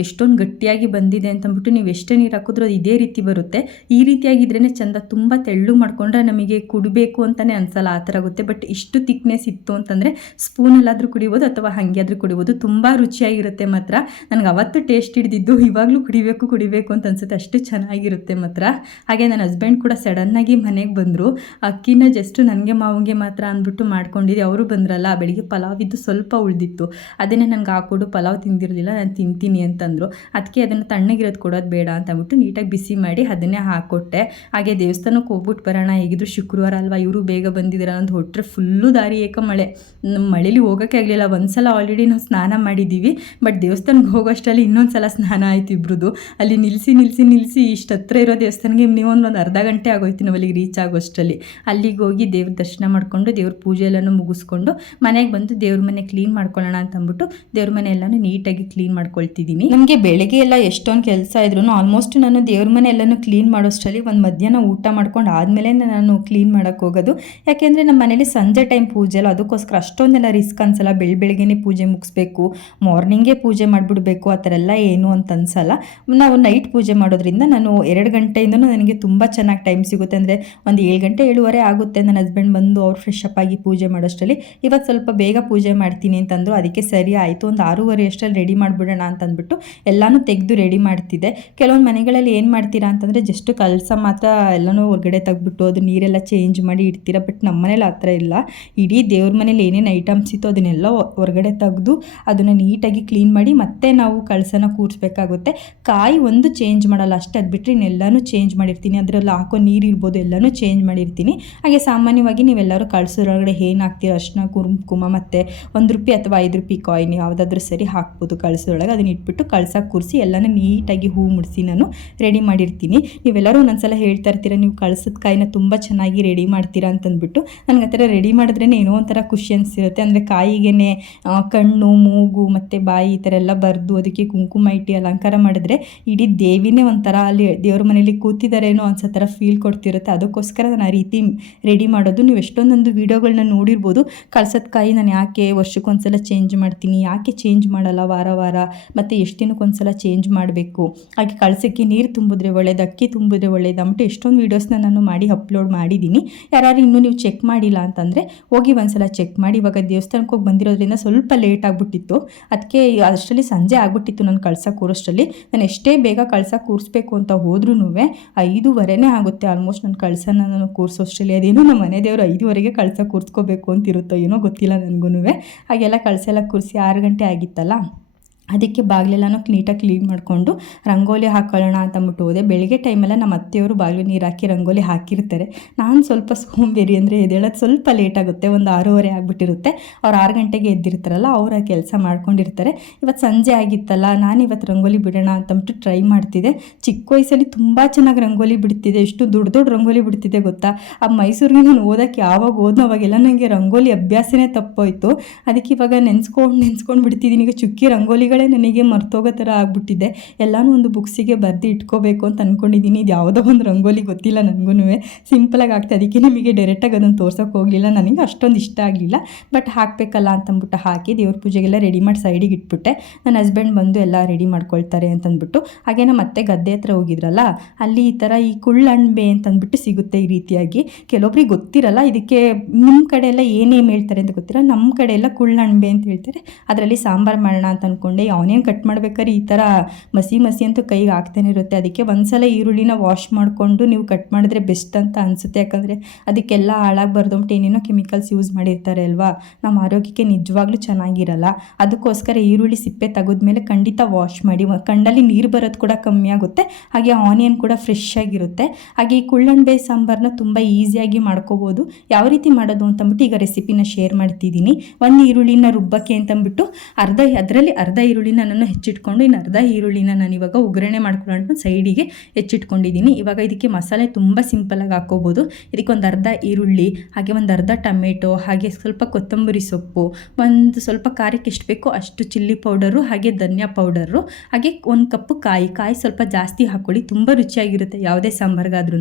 A: ಎಷ್ಟೊಂದು ಗಟ್ಟಿಯಾಗಿ ಬಂದಿದೆ ಅಂತಂದ್ಬಿಟ್ಟು ನೀವು ಎಷ್ಟೇ ನೀರು ಹಾಕಿದ್ರೂ ಅದು ಇದೇ ರೀತಿ ಬರುತ್ತೆ. ಈ ರೀತಿಯಾಗಿದ್ರೇ ಚಂದ ತುಂಬ ತೆಳ್ಳು ಮಾಡ್ಕೊಂಡ್ರೆ ನಮಗೆ ಕುಡಬೇಕು ಅಂತಲೇ ಅನ್ಸಲ್ಲ, ಆ ಥರ ಆಗುತ್ತೆ. ಬಟ್ ಇಷ್ಟು ತಿಕ್ನೆಸ್ ಇತ್ತು ಅಂತಂದರೆ ಸ್ಪೂನಲ್ಲಾದರೂ ಕುಡಿಬೋದು ಅಥವಾ ಹಾಗೆ ಆದರೂ ಕುಡಿಬೋದು. ತುಂಬ ರುಚಿಯಾಗಿರುತ್ತೆ ಮಾತ್ರ. ನನಗೆ ಅವತ್ತು ಟೇಸ್ಟ್ ಹಿಡಿದಿದ್ದು ಇವಾಗಲೂ ಕುಡಿಬೇಕು ಕುಡಿಬೇಕು ಅಂತ ಅನ್ಸುತ್ತೆ. ಅಷ್ಟು ಚೆನ್ನಾಗಿರುತ್ತೆ ಮಾತ್ರ. ಹಾಗೆ ನನ್ನ ಹಸ್ಬೆಂಡ್ ಕೂಡ ಸಡನ್ನಾಗಿ ಮನೆಗೆ ಬಂದರು. ಅಕ್ಕಿನ ಜಸ್ಟ್ ನನಗೆ ಮಾವಂಗೆ ಮಾತ್ರ ಅಂದ್ಬಿಟ್ಟು ಮಾಡ್ಕೊಂಡಿದ್ದೆ. ಅವರು ಬಂದ್ರಲ್ಲ, ಬೆಳಿಗ್ಗೆ ಪಲಾವ್ ಇದ್ದು ಸ್ವಲ್ಪ ಉಳಿದಿತ್ತು. ಅದನ್ನೇ ನನಗೆ ಹಾಕ್ಕೊಡು, ಪಲಾವ್ ತಿಂದಿರಲಿಲ್ಲ, ನಾನು ತಿಂತೀನಿ ಅಂತಂದರು. ಅದಕ್ಕೆ ಅದನ್ನು ತಣ್ಣಗಿರೋದು ಕೊಡೋದು ಬೇಡ ಅಂತ ಅಂದ್ಬಿಟ್ಟು ನೀಟಾಗಿ ಬಿಸಿ ಮಾಡಿ ಅದನ್ನೇ ಹಾಕ್ಕೊಟ್ಟೆ ಹಾಗೆ ದೇವಸ್ಥಾನಕ್ಕೆ ಹೋಗ್ಬಿಟ್ಟು ಬರೋಣ, ಹೇಗಿದ್ರು ಶುಕ್ರವಾರ ಅಲ್ವಾ, ಇವರು ಬೇಗ ಬಂದಿದ್ದೀರಾ ಅಂತ ಹೊಟ್ಟರೆ ಫುಲ್ಲು ದಾರಿ ಏಕ ಮಳೆ ಮಳೇಲಿ ಹೋಗೋಕ್ಕೆ ಆಗಲಿಲ್ಲ, ಒಂದ್ಸಲ ಆಲ್ರೆಡಿ ನಾವು ಸ್ನಾನ ಮಾಡಿದ್ದೀವಿ ಬಟ್ ದೇವಸ್ಥಾನಕ್ಕೆ ಹೋಗೋಷ್ಟರಲ್ಲಿ ಇನ್ನೊಂದು ಸಲ ಸ್ನಾನ ಆಯ್ತು ಇಬ್ರದ್ದು ಅಲ್ಲಿ ನಿಲ್ಲಿಸಿ ನಿಲ್ಲಿಸಿ ನಿಲ್ಲಿಸಿ ಇಷ್ಟು ಹತ್ರ ಇರೋ ದೇವಸ್ಥಾನಕ್ಕೆ ನೀವು ಒಂದು ಅರ್ಧ ಗಂಟೆ ಆಗೋಯ್ತು ನಾವು ಅಲ್ಲಿಗೆ ರೀಚ್ ಆಗೋಷ್ಟರಲ್ಲಿ. ಅಲ್ಲಿಗೆ ಹೋಗಿ ದೇವ್ರ ದರ್ಶನ ಮಾಡಿಕೊಂಡು, ದೇವ್ರ ಪೂಜೆ ಎಲ್ಲನೂ ಮುಗಿಸ್ಕೊಂಡು ಮನೆಗೆ ಬಂದು ದೇವ್ರ ಮನೆ ಕ್ಲೀನ್ ಮಾಡ್ಕೊಳ್ಳೋಣ ಅಂತ ಅಂದ್ಬಿಟ್ಟು ದೇವ್ರ ಮನೆ ಎಲ್ಲನೂ ನೀಟಾಗಿ ಕ್ಲೀನ್ ಮಾಡ್ಕೊಳ್ತಿದ್ದೀನಿ. ನಮಗೆ ಬೆಳಗ್ಗೆ ಎಲ್ಲ ಎಷ್ಟೊಂದು ಕೆಲಸ ಇದ್ರು ಆಲ್ಮೋಸ್ಟ್ ನಾನು ದೇವ್ರ ಮನೆ ಎಲ್ಲನೂ ಕ್ಲೀನ್ ಮಾಡೋಷ್ಟರಲ್ಲಿ ಒಂದು ಮಧ್ಯಾಹ್ನ ಊಟ ಮಾಡ್ಕೊಂಡು ಆದಮೇಲೆ ನಾನು ಕ್ಲೀನ್ ಮಾಡೋಕ್ಕೆ ಹೋಗೋದು. ಯಾಕೆಂದರೆ ನಮ್ಮ ಮನೇಲಿ ಸಂಜೆ ಟೈಮ್ ಪೂಜೆ ಅಲ್ಲ, ಅದಕ್ಕೋಸ್ಕರ ಅಷ್ಟೊಂದೆಲ್ಲ ರಿಸ್ಕ್ ಅನ್ಸಲ್ಲ. ಬೆಳ ಬೆಳಗ್ಗೆನೇ ಪೂಜೆ ಮುಗಿಸ್ಬೇಕು ಮಾರ್ನಿಂಗೇ ಪೂಜೆ ಮಾಡಿಬಿಡ್ಬೇಕು, ಆ ಥರ ಎಲ್ಲ ಏನು ಅಂತ ಅನ್ಸಲ್ಲ. ನಾವು ನೈಟ್ ಪೂಜೆ ಮಾಡೋದ್ರಿಂದ ನಾನು ಎರಡು ಗಂಟೆಯಿಂದನೂ ನನಗೆ ತುಂಬ ಚೆನ್ನಾಗಿ ಟೈಮ್ ಸಿಗುತ್ತೆ. ಅಂದರೆ ಒಂದು ಏಳು ಗಂಟೆ ಏಳುವರೆ ಆಗುತ್ತೆ ನನ್ನ ಹಸ್ಬೆಂಡ್ ಬಂದು ಅವ್ರು ಫ್ರೆಶ್ ಅಪ್ ಆಗಿ ಪೂಜೆ ಮಾಡೋಷ್ಟರಲ್ಲಿ. ಇವತ್ತು ಸ್ವಲ್ಪ ಬೇಗ ಪೂಜೆ ಮಾಡ್ತೀನಿ ಅಂತಂದರು ಅದಕ್ಕೆ ಸರಿ ಆಯಿತು, ಒಂದು ಆರೂವರೆ ಅಷ್ಟರಲ್ಲಿ ರೆಡಿ ಮಾಡಿಬಿಡೋಣ ಅಂತ ಅಂದ್ಬಿಟ್ಟು ಎಲ್ಲನೂ ತೆಗೆದು ರೆಡಿ ಮಾಡ್ತಿದ್ದೆ. ಕೆಲವೊಂದು ಮನೆಗಳಲ್ಲಿ ಏನು ಮಾಡ್ತೀರಾ ಅಂತಂದರೆ ಜಸ್ಟ್ ಕಲಸ ಮಾತ್ರ ಎಲ್ಲನೂ ಹೊರಗಡೆ ತೆಗ್ದುಬಿಟ್ಟು ಅದು ನೀರೆಲ್ಲ ಚೇಂಜ್ ಮಾಡಿ ಇಡ್ತೀರಾ ಬಟ್ ನಮ್ಮ ಮನೇಲಿ ಆ ಥರ ಇಲ್ಲ. ಇಡೀ ದೇವ್ರ ಮನೇಲಿ ಏನೇನು ಐಟಮ್ಸ್ ಇತ್ತು ಅದನ್ನೆಲ್ಲ ಹೊರಗಡೆ ತೆಗೆದು ಅದನ್ನು ನೀಟಾಗಿ ಕ್ಲೀನ್ ಮಾಡಿ ಮತ್ತೆ ನಾವು ಕಳಸನ ಕೂರಿಸ್ಬೇಕಾಗುತ್ತೆ. ಕಾಯಿ ಒಂದು ಚೇಂಜ್ ಮಾಡಲ್ಲ, ಅಷ್ಟೇ ಅದು ಬಿಟ್ಟರೆ ಇನ್ನೆಲ್ಲನೂ ಚೇಂಜ್ ಮಾಡಿರ್ತೀನಿ. ಅದರಲ್ಲಿ ಹಾಕೋ ನೀರು ಇರ್ಬೋದು, ಎಲ್ಲನೂ ಚೇಂಜ್ ಮಾಡಿರ್ತೀನಿ. ಹಾಗೆ ಸಾಮಾನ್ಯವಾಗಿ ನೀವೆಲ್ಲರೂ ಕಳ್ಸೋದ್ರೊಳಗಡೆ ಏನು ಹಾಕ್ತೀರ? ಅರ್ಶಿನ, ಕುಂಕುಮ ಮತ್ತು ಒಂದು ರೂಪಾಯಿ ಅಥವಾ ಐದು ರೂಪಾಯಿ ಕಾಯಿನ್ ಯಾವುದಾದ್ರೂ ಸರಿ ಹಾಕ್ಬೋದು ಕಳ್ಸೋದ್ರೊಳಗೆ ಅದನ್ನ ಇಟ್ಬಿಟ್ಟು ಕಳ್ಸಕ್ಕೆ ಕೂರಿಸಿ ಎಲ್ಲನೂ ನೀಟಾಗಿ ಹೂ ಮುಡಿಸಿ ನಾನು ರೆಡಿ ಮಾಡಿರ್ತೀನಿ. ನೀವೆಲ್ಲರೂ ಒಂದೊಂದ್ಸಲ ಹೇಳ್ತಾ ಇರ್ತೀರ, ನೀವು ಕಳ್ಸದ ಕಾಯಿನ ತುಂಬ ಚೆನ್ನಾಗಿ ರೆಡಿ ಮಾಡ್ತೀರಾ ಅಂತಂದ್ಬಿಟ್ಟು, ನನಗೆ ಆ ಥರ ರೆಡಿ ಮಾಡಿದ್ರೇ ಏನೋ ಒಂಥರ ಖುಷಿ ಅನಿಸಿರುತ್ತೆ. ಅಂದರೆ ಕಾಯಿಗೆನೆ ಕಣ್ಣು, ಮೂಗು, ಮತ್ತು ಬಾಯಿ ಈ ಥರ ಎಲ್ಲ ಬರೆದು ಅದಕ್ಕೆ ಕುಂಕುಮ ಇಟ್ಟು ಅಲಂಕಾರ ಮಾಡಿದ್ರೆ ಇಡೀ ದೇವಿನೇ ಒಂಥರ ಅಲ್ಲಿ ದೇವ್ರ ಮನೇಲಿ ಕೂತಿದ್ದಾರೇನೋ ಅನ್ಸೋ ಥರ ಫೀಲ್ ಕೊಡ್ತಿರುತ್ತೆ. ಅದಕ್ಕೋಸ್ಕರ ನಾನು ಆ ರೀತಿ ರೆಡಿ ಮಾಡೋದು. ನೀವು ಎಷ್ಟೊಂದೊಂದು ವೀಡಿಯೋಗಳನ್ನ ನೋಡಿರ್ಬೋದು. ಕಳ್ಸದ ಕಾಯಿ ನಾನು ಯಾಕೆ ವರ್ಷಕ್ಕೊಂದ್ಸಲ ಚೇಂಜ್ ಮಾಡ್ತೀನಿ? ಯಾಕೆ ಚೇಂಜ್ ಮಾಡಲ್ಲ ವಾರ ವಾರ? ಮತ್ತು ಎಷ್ಟು ದಿನಕ್ಕೊಂದ್ಸಲ ಚೇಂಜ್ ಮಾಡಬೇಕು? ಹಾಗೆ ಕಳ್ಸಕ್ಕೆ ನೀರು ತುಂಬಿದ್ರೆ ಒಳ್ಳೇದು, ಅಕ್ಕಿ ತುಂಬಿದ್ರೆ ಒಳ್ಳೇದು ಅಂದ್ಬಿಟ್ಟು ಎಷ್ಟೊಂದು ವೀಡಿಯೋಸ್ನ ನಾನು ಮಾಡಿ ಅಪ್ಲೋಡ್ ಮಾಡಿದ್ದೀನಿ. ಯಾರು ಇನ್ನೂ ನೀವು ಚೆಕ್ ಮಾಡಿಲ್ಲ ಅಂತಂದರೆ ಹೋಗಿ ಒಂದ್ಸಲ ಚೆಕ್ ಮಾಡಿ. ಇವಾಗ ದೇವಸ್ಥಾನಕ್ಕೆ ಹೋಗಿ ಬಂದಿರೋದ್ರಿಂದ ಸ್ವಲ್ಪ ಲೇಟ್ ಆಗಿಬಿಟ್ಟಿತ್ತು. ಅದಕ್ಕೆ ಅಷ್ಟರಲ್ಲಿ ಸಂಜೆ ಆಗಿಬಿಟ್ಟಿತ್ತು ನಾನು ಕಳ್ಸೋ ಕೂರೋಷ್ಟರಲ್ಲಿ ನಾನು ಎಷ್ಟೇ ಬೇಗ ಕಳ್ಸ ಕೂರಿಸ್ಬೇಕು ಅಂತ ಹೋದ್ರೂ ಐದೂವರೆನೇ ಆಗುತ್ತೆ ಆಲ್ಮೋಸ್ಟ್ ನಾನು ಕಳ್ಸನ ನಾನು ಕೂರಿಸೋಷ್ಟರಲ್ಲಿ. ಅದೇನೋ ನಮ್ಮ ಮನೆ ದೇವರು ಐದುವರೆಗೆ ಕಳ್ಸ ಕೂರಿಸ್ಕೋಬೇಕು ಅಂತಿರುತ್ತೋ ಏನೋ ಗೊತ್ತಿಲ್ಲ ನನಗೂ ಹಾಗೆಲ್ಲ ಕಳ್ಸೆಲ್ಲ ಕೂರಿಸಿ ಆರು ಗಂಟೆ ಆಗಿತ್ತಲ್ಲ? ಅದಕ್ಕೆ ಬಾಗಿಲೆಲ್ಲನೂ ನೀಟಾಗಿ ಕ್ಲೀನ್ ಮಾಡಿಕೊಂಡು ರಂಗೋಲಿ ಹಾಕೊಳ್ಳೋಣ ಅಂತ ಅಂದ್ಬಿಟ್ಟು ಹೋದೆ. ಬೆಳಗ್ಗೆ ಟೈಮೆಲ್ಲ ನಮ್ಮ ಅತ್ತೆಯವರು ಬಾಗಿಲು ನೀರು ಹಾಕಿ ರಂಗೋಲಿ ಹಾಕಿರ್ತಾರೆ. ನಾನು ಸ್ವಲ್ಪ ಸೋಂಬೇರಿ ಅಂದರೆ ಎದ್ದೇಳೋದು ಸ್ವಲ್ಪ ಲೇಟ್ ಆಗುತ್ತೆ. ಒಂದು ಆರೂವರೆ ಆಗಿಬಿಟ್ಟಿರುತ್ತೆ. ಅವ್ರು ಆರು ಗಂಟೆಗೆ ಎದ್ದಿರ್ತಾರಲ್ಲ, ಅವ್ರು ಆ ಕೆಲಸ ಮಾಡ್ಕೊಂಡಿರ್ತಾರೆ. ಇವತ್ತು ಸಂಜೆ ಆಗಿತ್ತಲ್ಲ, ನಾನು ಇವತ್ತು ರಂಗೋಲಿ ಬಿಡೋಣ ಅಂತಂದ್ಬಿಟ್ಟು ಟ್ರೈ ಮಾಡ್ತಿದ್ದೆ. ಚಿಕ್ಕ ವಯಸ್ಸಲ್ಲಿ ತುಂಬ ಚೆನ್ನಾಗಿ ರಂಗೋಲಿ ಬಿಡ್ತಿದ್ದೆ. ಎಷ್ಟು ದೊಡ್ಡ ದೊಡ್ಡ ರಂಗೋಲಿ ಬಿಡ್ತಿದ್ದೆ ಗೊತ್ತಾ? ಆ ಮೈಸೂರಿಗೆ ನಾನು ಓದೋಕ್ಕೆ ಯಾವಾಗ ಓದ್ನೋ ಅವಾಗೆಲ್ಲ ನನಗೆ ರಂಗೋಲಿ ಅಭ್ಯಾಸನೇ ತಪ್ಪೋಯ್ತು. ಅದಕ್ಕೆ ಇವಾಗ ನೆನ್ಸ್ಕೊಂಡು ನೆನ್ಸ್ಕೊಂಡು ಬಿಡ್ತಿದ್ದೀನಿ. ಈಗ ಚುಕ್ಕಿ ರಂಗೋಲಿಗಳೇ ನನಗೆ ಮರ್ತೋಗೋ ಥರ ಆಗ್ಬಿಟ್ಟಿದೆ. ಎಲ್ಲನೂ ಒಂದು ಬುಕ್ಸಿಗೆ ಬರೆದು ಇಟ್ಕೋಬೇಕು ಅಂತ ಅಂದ್ಕೊಂಡಿದ್ದೀನಿ ಇದು ಯಾವುದೋ ಒಂದು ರಂಗೋಲಿ ಗೊತ್ತಿಲ್ಲ ನನಗೂ ಸಿಂಪಲಾಗಿ ಆಗ್ತದೆ ಅದಕ್ಕೆ ನಿಮಗೆ ಡೈರೆಕ್ಟಾಗಿ ಅದನ್ನು ತೋರ್ಸೋಕೆ ಹೋಗಲಿಲ್ಲ. ನನಗೆ ಅಷ್ಟೊಂದು ಇಷ್ಟ ಆಗಲಿಲ್ಲ. ಬಟ್ ಹಾಕಬೇಕಲ್ಲ ಅಂತಂದ್ಬಿಟ್ಟು ಹಾಕಿ ದೇವ್ರ ಪೂಜೆಗೆಲ್ಲ ರೆಡಿ ಮಾಡಿ ಸೈಡಿಗೆ ಇಟ್ಬಿಟ್ಟೆ. ನನ್ನ ಹಸ್ಬೆಂಡ್ ಬಂದು ಎಲ್ಲ ರೆಡಿ ಮಾಡ್ಕೊಳ್ತಾರೆ ಅಂತಂದ್ಬಿಟ್ಟು. ಹಾಗೆ ನಮ್ಮ ಮತ್ತೆ ಗದ್ದೆ ಹತ್ರ ಹೋಗಿದ್ರಲ್ಲ, ಅಲ್ಲಿ ಈ ಥರ ಈ ಕುಳ್ಳಣ್ಬೆ ಅಂತಂದ್ಬಿಟ್ಟು ಸಿಗುತ್ತೆ ಈ ರೀತಿಯಾಗಿ. ಕೆಲವೊಬ್ರಿಗೆ ಗೊತ್ತಿರಲ್ಲ, ಇದಕ್ಕೆ ನಿಮ್ಮ ಕಡೆ ಎಲ್ಲ ಏನೇನು ಹೇಳ್ತಾರೆ ಅಂತ ಗೊತ್ತಿರಲ್ಲ ನಮ್ಮ ಕಡೆ ಎಲ್ಲ ಕುಳ್ಳಣ್ಬೆ ಅಂತ ಹೇಳ್ತಾರೆ. ಅದರಲ್ಲಿ ಸಾಂಬಾರು ಮಾಡೋಣ ಅಂತ ಅಂದ್ಕೊಂಡೆ ಆನಿಯನ್ ಕಟ್ ಮಾಡ್ಬೇಕಾದ್ರೆ ಈ ಥರ ಮಸಿ ಮಸಿ ಅಂತೂ ಕೈಗೆ ಆಗ್ತಾನೆ ಇರುತ್ತೆ. ಅದಕ್ಕೆ ಒಂದ್ಸಲ ಈರುಳ್ಳಿನ ವಾಶ್ ಮಾಡಿಕೊಂಡು ನೀವು ಕಟ್ ಮಾಡಿದ್ರೆ ಬೆಸ್ಟ್ ಅಂತ ಅನಿಸುತ್ತೆ. ಯಾಕಂದರೆ ಅದಕ್ಕೆಲ್ಲ ಹಾಳಾಗಬಾರ್ದು ಅಂದ್ಬಿಟ್ಟು ಏನೇನೋ ಕೆಮಿಕಲ್ಸ್ ಯೂಸ್ ಮಾಡಿರ್ತಾರೆ ಅಲ್ವಾ? ನಮ್ಮ ಆರೋಗ್ಯಕ್ಕೆ ನಿಜವಾಗ್ಲೂ ಚೆನ್ನಾಗಿರಲ್ಲ. ಅದಕ್ಕೋಸ್ಕರ ಈರುಳ್ಳಿ ಸಿಪ್ಪೆ ತೆಗೆದ್ಮೇಲೆ ಖಂಡಿತ ವಾಶ್ ಮಾಡಿ. ಕಣ್ಣಲ್ಲಿ ನೀರು ಬರೋದು ಕೂಡ ಕಮ್ಮಿ ಆಗುತ್ತೆ. ಹಾಗೆ ಆನಿಯನ್ ಕೂಡ ಫ್ರೆಶ್ ಆಗಿರುತ್ತೆ. ಹಾಗೆ ಈ ಕುಳ್ಳಂಬೆ ಸಾಂಬಾರನ್ನ ತುಂಬ ಈಸಿಯಾಗಿ ಮಾಡ್ಕೋಬೋದು. ಯಾವ ರೀತಿ ಮಾಡೋದು ಅಂತಂದ್ಬಿಟ್ಟು ಈಗ ರೆಸಿಪಿನ ಶೇರ್ ಮಾಡ್ತಿದ್ದೀನಿ. ಒಂದು ಈರುಳ್ಳಿನ ರುಬ್ಬಕ್ಕೆ ಅಂತಂದ್ಬಿಟ್ಟು ಅರ್ಧ, ಅದರಲ್ಲಿ ಅರ್ಧ ಈರುಳ್ಳಿ ಈರುಳ್ಳಿನ ನಾನು ಹೆಚ್ಚಿಟ್ಕೊಂಡು, ಇನ್ನು ಅರ್ಧ ಈರುಳ್ಳಿನ ನಾನು ಇವಾಗ ಒಗ್ಗರಣೆ ಮಾಡ್ಕೊಂಡು ಸೈಡಿಗೆ ಹೆಚ್ಚಿಟ್ಕೊಂಡಿದ್ದೀನಿ. ಇವಾಗ ಇದಕ್ಕೆ ಮಸಾಲೆ ತುಂಬ ಸಿಂಪಲಾಗಿ ಹಾಕೋಬೋದು ಇದಕ್ಕೆ ಒಂದು ಅರ್ಧ ಈರುಳ್ಳಿ, ಹಾಗೆ ಒಂದು ಅರ್ಧ ಟೊಮೆಟೊ, ಹಾಗೆ ಸ್ವಲ್ಪ ಕೊತ್ತಂಬರಿ ಸೊಪ್ಪು, ಒಂದು ಸ್ವಲ್ಪ ಖಾರಕ್ಕೆ ಎಷ್ಟು ಬೇಕೋ ಅಷ್ಟು ಚಿಲ್ಲಿ ಪೌಡರು, ಹಾಗೆ ಧನಿಯಾ ಪೌಡರು, ಹಾಗೆ ಒಂದು ಕಪ್ಪು ಕಾಯಿ ಕಾಯಿ ಸ್ವಲ್ಪ ಜಾಸ್ತಿ ಹಾಕ್ಕೊಳ್ಳಿ, ತುಂಬ ರುಚಿಯಾಗಿರುತ್ತೆ ಯಾವುದೇ ಸಾಂಬಾರ್ಗಾದ್ರೂ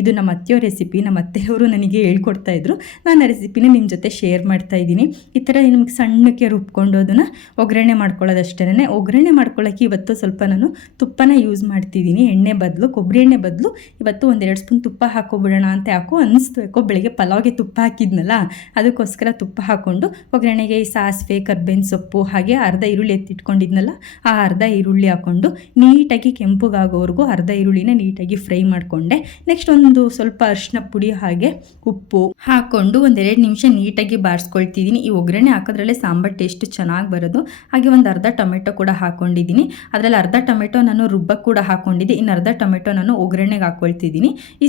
A: ಇದು ನಮ್ಮ ಅತ್ತೆಯವ್ರ ರೆಸಿಪಿ ನಮ್ಮ ಅತ್ತೆಯವರು ನನಗೆ ಹೇಳ್ಕೊಡ್ತಾ ಇದ್ರು. ನಾನು ಆ ರೆಸಿಪಿನ ನಿಮ್ಮ ಜೊತೆ ಶೇರ್ ಮಾಡ್ತಾ ಇದ್ದೀನಿ. ಈ ಥರ ನಿಮ್ಗೆ ಸಣ್ಣಕ್ಕೆ ರುಬ್ಕೊಂಡು ಅದನ್ನು ಒಗ್ಗರಣೆ ಮಾಡ್ಕೊಳ್ಳೋದಷ್ಟೇ. ಒಗ್ಗರಣೆ ಮಾಡ್ಕೊಳ್ಳೋಕೆ ಇವತ್ತು ಸ್ವಲ್ಪ ನಾನು ತುಪ್ಪನ ಯೂಸ್ ಮಾಡ್ತಿದ್ದೀನಿ. ಎಣ್ಣೆ ಬದಲು, ಕೊಬ್ಬರಿ ಎಣ್ಣೆ ಬದಲು. ಇವತ್ತು ಒಂದೆರಡು ಸ್ಪೂನ್ ತುಪ್ಪ ಹಾಕೋಬಿಡೋಣ ಅಂತ ಯಾಕೋ ಅನಿಸ್ತು. ಯಾಕೋ ಬೆಳಗ್ಗೆ ಪಲಾವ್ಗೆ ತುಪ್ಪ ಹಾಕಿದ್ನಲ್ಲ, ಅದಕ್ಕೋಸ್ಕರ ತುಪ್ಪ ಹಾಕ್ಕೊಂಡು ಒಗ್ಗರಣೆಗೆ ಸಾಸಿವೆ, ಕರ್ಬೇವಿನ ಸೊಪ್ಪು ಹಾಗೆ ಅರ್ಧ ಈರುಳ್ಳಿ ಎತ್ತಿಟ್ಕೊಂಡಿದ್ನಲ್ಲ, ಆ ಅರ್ಧ ಈರುಳ್ಳಿ ಹಾಕ್ಕೊಂಡು ನೀಟಾಗಿ ಕೆಂಪುಗಾಗೋವರೆಗೂ ಅರ್ಧ ಈರುಳ್ಳಿನ ನೀಟಾಗಿ ಫ್ರೈ ಮಾಡಿಕೊಂಡೆ. ನೆಕ್ಸ್ಟ್ ಒಂದು ಸ್ವಲ್ಪ ಅರಿಶಿನ ಪುಡಿ ಹಾಗೆ ಉಪ್ಪು ಹಾಕ್ಕೊಂಡು ಒಂದೆರಡು ನಿಮಿಷ ನೀಟಾಗಿ ಬಾರಿಸ್ಕೊಳ್ತಿದ್ದೀನಿ. ಈ ಒಗ್ಗರಣೆ ಹಾಕೋದ್ರಲ್ಲೇ ಸಾಂಬಾರ್ ಟೇಸ್ಟ್ ಚೆನ್ನಾಗಿ ಬರೋದು. ಹಾಗೆ ಒಂದು ಅರ್ಧ ಟೊಮೆಟೊ ಕೂಡ ಹಾಕೊಂಡಿದ್ದೀನಿ. ಅದರಲ್ಲಿ ಅರ್ಧ ಟೊಮೆಟೊ ನಾನು ರುಬ್ಬಕ್ಕೆ ಕೂಡ ಹಾಕೊಂಡಿದ್ದೆ. ಇನ್ನು ಅರ್ಧ ಟೊಮೆಟೊ ನಾನು ಒಗ್ಗರಣೆಗೆ ಹಾಕೊಳ್ತಿದ್ದೀನಿ. ಈ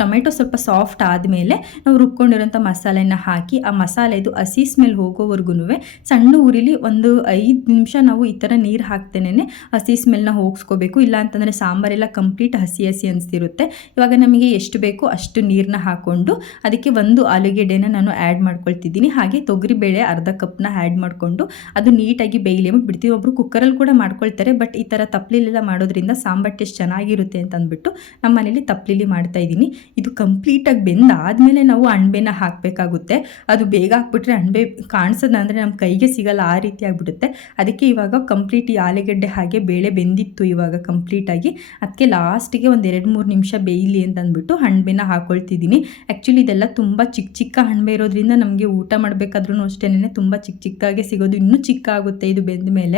A: ಟೊಮೆಟೊ ಸ್ವಲ್ಪ ಸಾಫ್ಟ್ ಆದಮೇಲೆ ನಾವು ರುಬ್ಕೊಂಡಿರೋಂಥ ಮಸಾಲೆನ ಹಾಕಿ, ಆ ಮಸಾಲೆದು ಹಸಿ ಸ್ಮೆಲ್ ಹೋಗೋವರೆಗೂ ಸಣ್ಣ ಉರಿಲಿ ಒಂದು ಐದು ನಿಮಿಷ ನಾವು ಈ ಥರ ನೀರು ಹಾಕ್ತೇನೆ ಹಸಿ ಸ್ಮೆಲ್ನ ಹೋಗಿಸ್ಕೋಬೇಕು. ಇಲ್ಲ ಅಂತಂದರೆ ಸಾಂಬಾರೆಲ್ಲ ಕಂಪ್ಲೀಟ್ ಹಸಿ ಹಸಿ ಅನಿಸ್ತಿರುತ್ತೆ ಇವಾಗ ನಮಗೆ ಎಷ್ಟು ಬೇಕೋ ಅಷ್ಟು ನೀರನ್ನ ಹಾಕ್ಕೊಂಡು ಅದಕ್ಕೆ ಒಂದು ಆಲೂಗೆಡ್ಡೆನ ನಾನು ಆ್ಯಡ್ ಮಾಡ್ಕೊಳ್ತಿದ್ದೀನಿ. ಹಾಗೆ ತೊಗರಿಬೇಳೆ ಅರ್ಧ ಕಪ್ನ ಆ್ಯಡ್ ಮಾಡಿಕೊಂಡು ಅದು ನೀಟಾಗಿ ಬೇಯಲಿ ಅಂದ್ಬಿಟ್ಟು ಬಿಡ್ತೀವಿ ಒಬ್ಬರು ಕುಕ್ಕರಲ್ಲಿ ಕೂಡ ಮಾಡ್ಕೊಳ್ತಾರೆ ಬಟ್ ಈ ಥರ ತಪ್ಪಲಿಲೆಲ್ಲ ಮಾಡೋದ್ರಿಂದ ಸಾಂಬಾರ್ ಟೇಸ್ಟ್ ಚೆನ್ನಾಗಿರುತ್ತೆ ಅಂತ ಅಂದ್ಬಿಟ್ಟು ನಮ್ಮ ಮನೇಲಿ ತಪ್ಲಿಲಿ ಮಾಡ್ತಾ ಇದ್ದೀನಿ. ಇದು ಕಂಪ್ಲೀಟಾಗಿ ಬೆಂದಾದಮೇಲೆ ನಾವು ಅಣಬೆನ ಹಾಕಬೇಕಾಗುತ್ತೆ. ಅದು ಬೇಗ ಹಾಕ್ಬಿಟ್ರೆ ಅಣಬೆ ಕಾಣಿಸೋದಂದರೆ ನಮ್ಮ ಕೈಗೆ ಸಿಗಲ್ಲ, ಆ ರೀತಿ ಆಗಿಬಿಡುತ್ತೆ. ಅದಕ್ಕೆ ಇವಾಗ ಕಂಪ್ಲೀಟ್ ಈ ಆಲೂಗಡ್ಡೆ ಹಾಗೆ ಬೇಳೆ ಬೆಂದಿತ್ತು ಇವಾಗ ಕಂಪ್ಲೀಟಾಗಿ ಅದಕ್ಕೆ ಲಾಸ್ಟಿಗೆ ಒಂದು ಎರಡು ಮೂರು ನಿಮಿಷ ಬೇಯಲಿ ಅಂತ ಅಂದ್ಬಿಟ್ಟು ಹಣ್ಬೆನ ಹಾಕೊಳ್ತಿದ್ದೀನಿ. ಆ್ಯಕ್ಚುಲಿ ಇದೆಲ್ಲ ತುಂಬ ಚಿಕ್ಕ ಚಿಕ್ಕ ಹಣ್ಬೆ ಇರೋದ್ರಿಂದ ನಮಗೆ ಊಟ ಮಾಡಬೇಕಾದ್ರೂ ಅಷ್ಟೇನೆ ತುಂಬ ಚಿಕ್ಕ ಚಿಕ್ಕಾಗೆ ಸಿಗೋದು. ಇನ್ನೂ ಚಿಕ್ಕ ಆಗುತ್ತೆ ಇದು ಬೆಂದ ಮೇಲೆ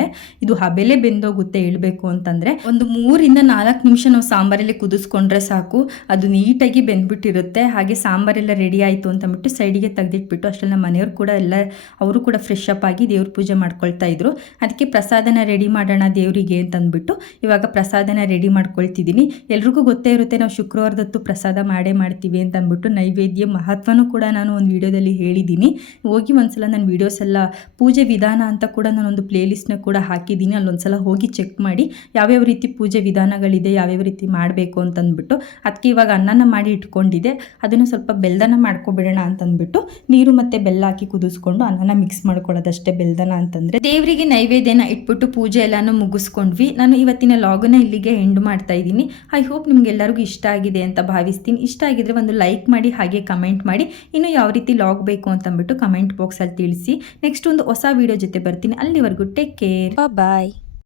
A: ಇದು ಹಬೆಲೆ ಬೆಂದೋಗುತ್ತೆ ಹೇಳ್ಬೇಕು ಅಂತಂದರೆ ಒಂದು ಮೂರಿಂದ ನಾಲ್ಕು ನಿಮಿಷ ನಾವು ಸಾಂಬಾರಲ್ಲಿ ಕುದಿಸ್ಕೊಂಡ್ರೆ ಸಾಕು. ಅದು ನೀಟಾಗಿ ಬೆಂದ್ಬಿಟ್ಟಿರುತ್ತೆ. ಹಾಗೆ ಸಾಂಬಾರೆಲ್ಲ ರೆಡಿ ಆಯಿತು ಅಂತ ಅಂದ್ಬಿಟ್ಟು ಸೈಡಿಗೆ ತೆಗೆದಿಟ್ಬಿಟ್ಟು ಅಷ್ಟರಲ್ಲಿ ನಮ್ಮ ಮನೆಯವ್ರು ಕೂಡ ಎಲ್ಲ, ಅವರು ಕೂಡ ಫ್ರೆಶ್ ಅಪ್ ಆಗಿ ದೇವ್ರ ಪೂಜೆ ಮಾಡ್ಕೊಳ್ತಾ ಇದ್ರು. ಅದಕ್ಕೆ ಪ್ರಸಾದನ ರೆಡಿ ಮಾಡೋಣ ದೇವರಿಗೆ ಅಂತ ಅಂದ್ಬಿಟ್ಟು ಇವಾಗ ಪ್ರಸಾದನ ರೆಡಿ ಮಾಡ್ಕೊಳ್ತಿದ್ದೀನಿ. ಎಲ್ರಿಗೂ ಗೊತ್ತೇ ಇರುತ್ತೆ ನಾವು ಶುಕ್ರವಾರದತ್ತು ಪ್ರಸಾದ ಮಾಡೇ ಮಾಡ್ತೀವಿ ಅಂತ ಅಂದ್ಬಿಟ್ಟು ನೈವೇದ್ಯ ಮಹತ್ವನೂ ಕೂಡ ನಾನು ಒಂದು ವಿಡಿಯೋದಲ್ಲಿ ಹೇಳಿದ್ದೀನಿ. ಹೋಗಿ ಒಂದ್ಸಲ ನನ್ನ ವಿಡಿಯೋಸ್ ಎಲ್ಲ ಪೂಜೆ ವಿಧಾನ ಅಂತ ಕೂಡ ನಾನೊಂದು ಪ್ಲೇಲಿಸ್ಟ್ನ ಕೂಡ ಹಾಕಿದ್ದೀನಿ. ಅಲ್ಲೊಂದ್ಸಲ ಹೋಗಿ ಚೆಕ್ ಮಾಡಿ ಯಾವ್ಯಾವ ರೀತಿ ಪೂಜೆ ವಿಧಾನಗಳಿದೆ, ಯಾವ್ಯಾವ ರೀತಿ ಮಾಡಬೇಕು ಅಂತಂದ್ಬಿಟ್ಟು ಅದಕ್ಕೆ ಇವಾಗ ಅನ್ನನ ಮಾಡಿ ಇಟ್ಕೊಂಡಿದೆ ಅದನ್ನು ಸ್ವಲ್ಪ ಬೆಲ್ದನ ಮಾಡ್ಕೊಬಿಡೋಣ ಅಂತಂದ್ಬಿಟ್ಟು ನೀರು ಮತ್ತು ಬೆಲ್ಲ ಹಾಕಿ ಕುದಿಸ್ಕೊಂಡು ಅನ್ನನ ಮಿಕ್ಸ್ ಮಾಡ್ಕೊಳ್ಳೋದಷ್ಟೇ ಬೆಲ್ದನ ಅಂತಂದರೆ. ದೇವರಿಗೆ ನೈವೇದ್ಯನ ಇಟ್ಬಿಟ್ಟು ಪೂಜೆ ಎಲ್ಲನೂ ಮುಗಿಸ್ಕೊಂಡ್ವಿ. ನಾನು ಇವತ್ತಿನ ಲಾಗನ್ನ ಇಲ್ಲಿಗೆ ಎಂಡ್ ಮಾಡ್ತಾ ಇದ್ದೀನಿ. ಐ ಹೋಪ್ ನಿಮಗೆಲ್ಲರಿಗೂ ಇಷ್ಟ ಆಗಿದೆ ಅಂತ ಭಾವಿಸ್ತೀನಿ. ಇಷ್ಟ ಆಗಿದ್ರೆ ಒಂದು ಲೈಕ್ ಮಾಡಿ, ಹಾಗೆ ಕಮೆಂಟ್ ಮಾಡಿ. ಇನ್ನು ಯಾವ ರೀತಿ ಲಾಗ್ ಬೇಕು ಅಂತಂದ್ಬಿಟ್ಟು ಕಮೆಂಟ್ ಬಾಕ್ಸಲ್ಲಿ ತಿಳಿಸಿ. ನೆಕ್ಸ್ಟ್ ಒಂದು ಹೊಸ ವಿಡಿಯೋ ಜೊತೆ ಬರ್ತೀನಿ. ಅಲ್ಲಿವರೆಗೂ ಟೇಕ್ ಕೇರ್
B: ಬಾಯ್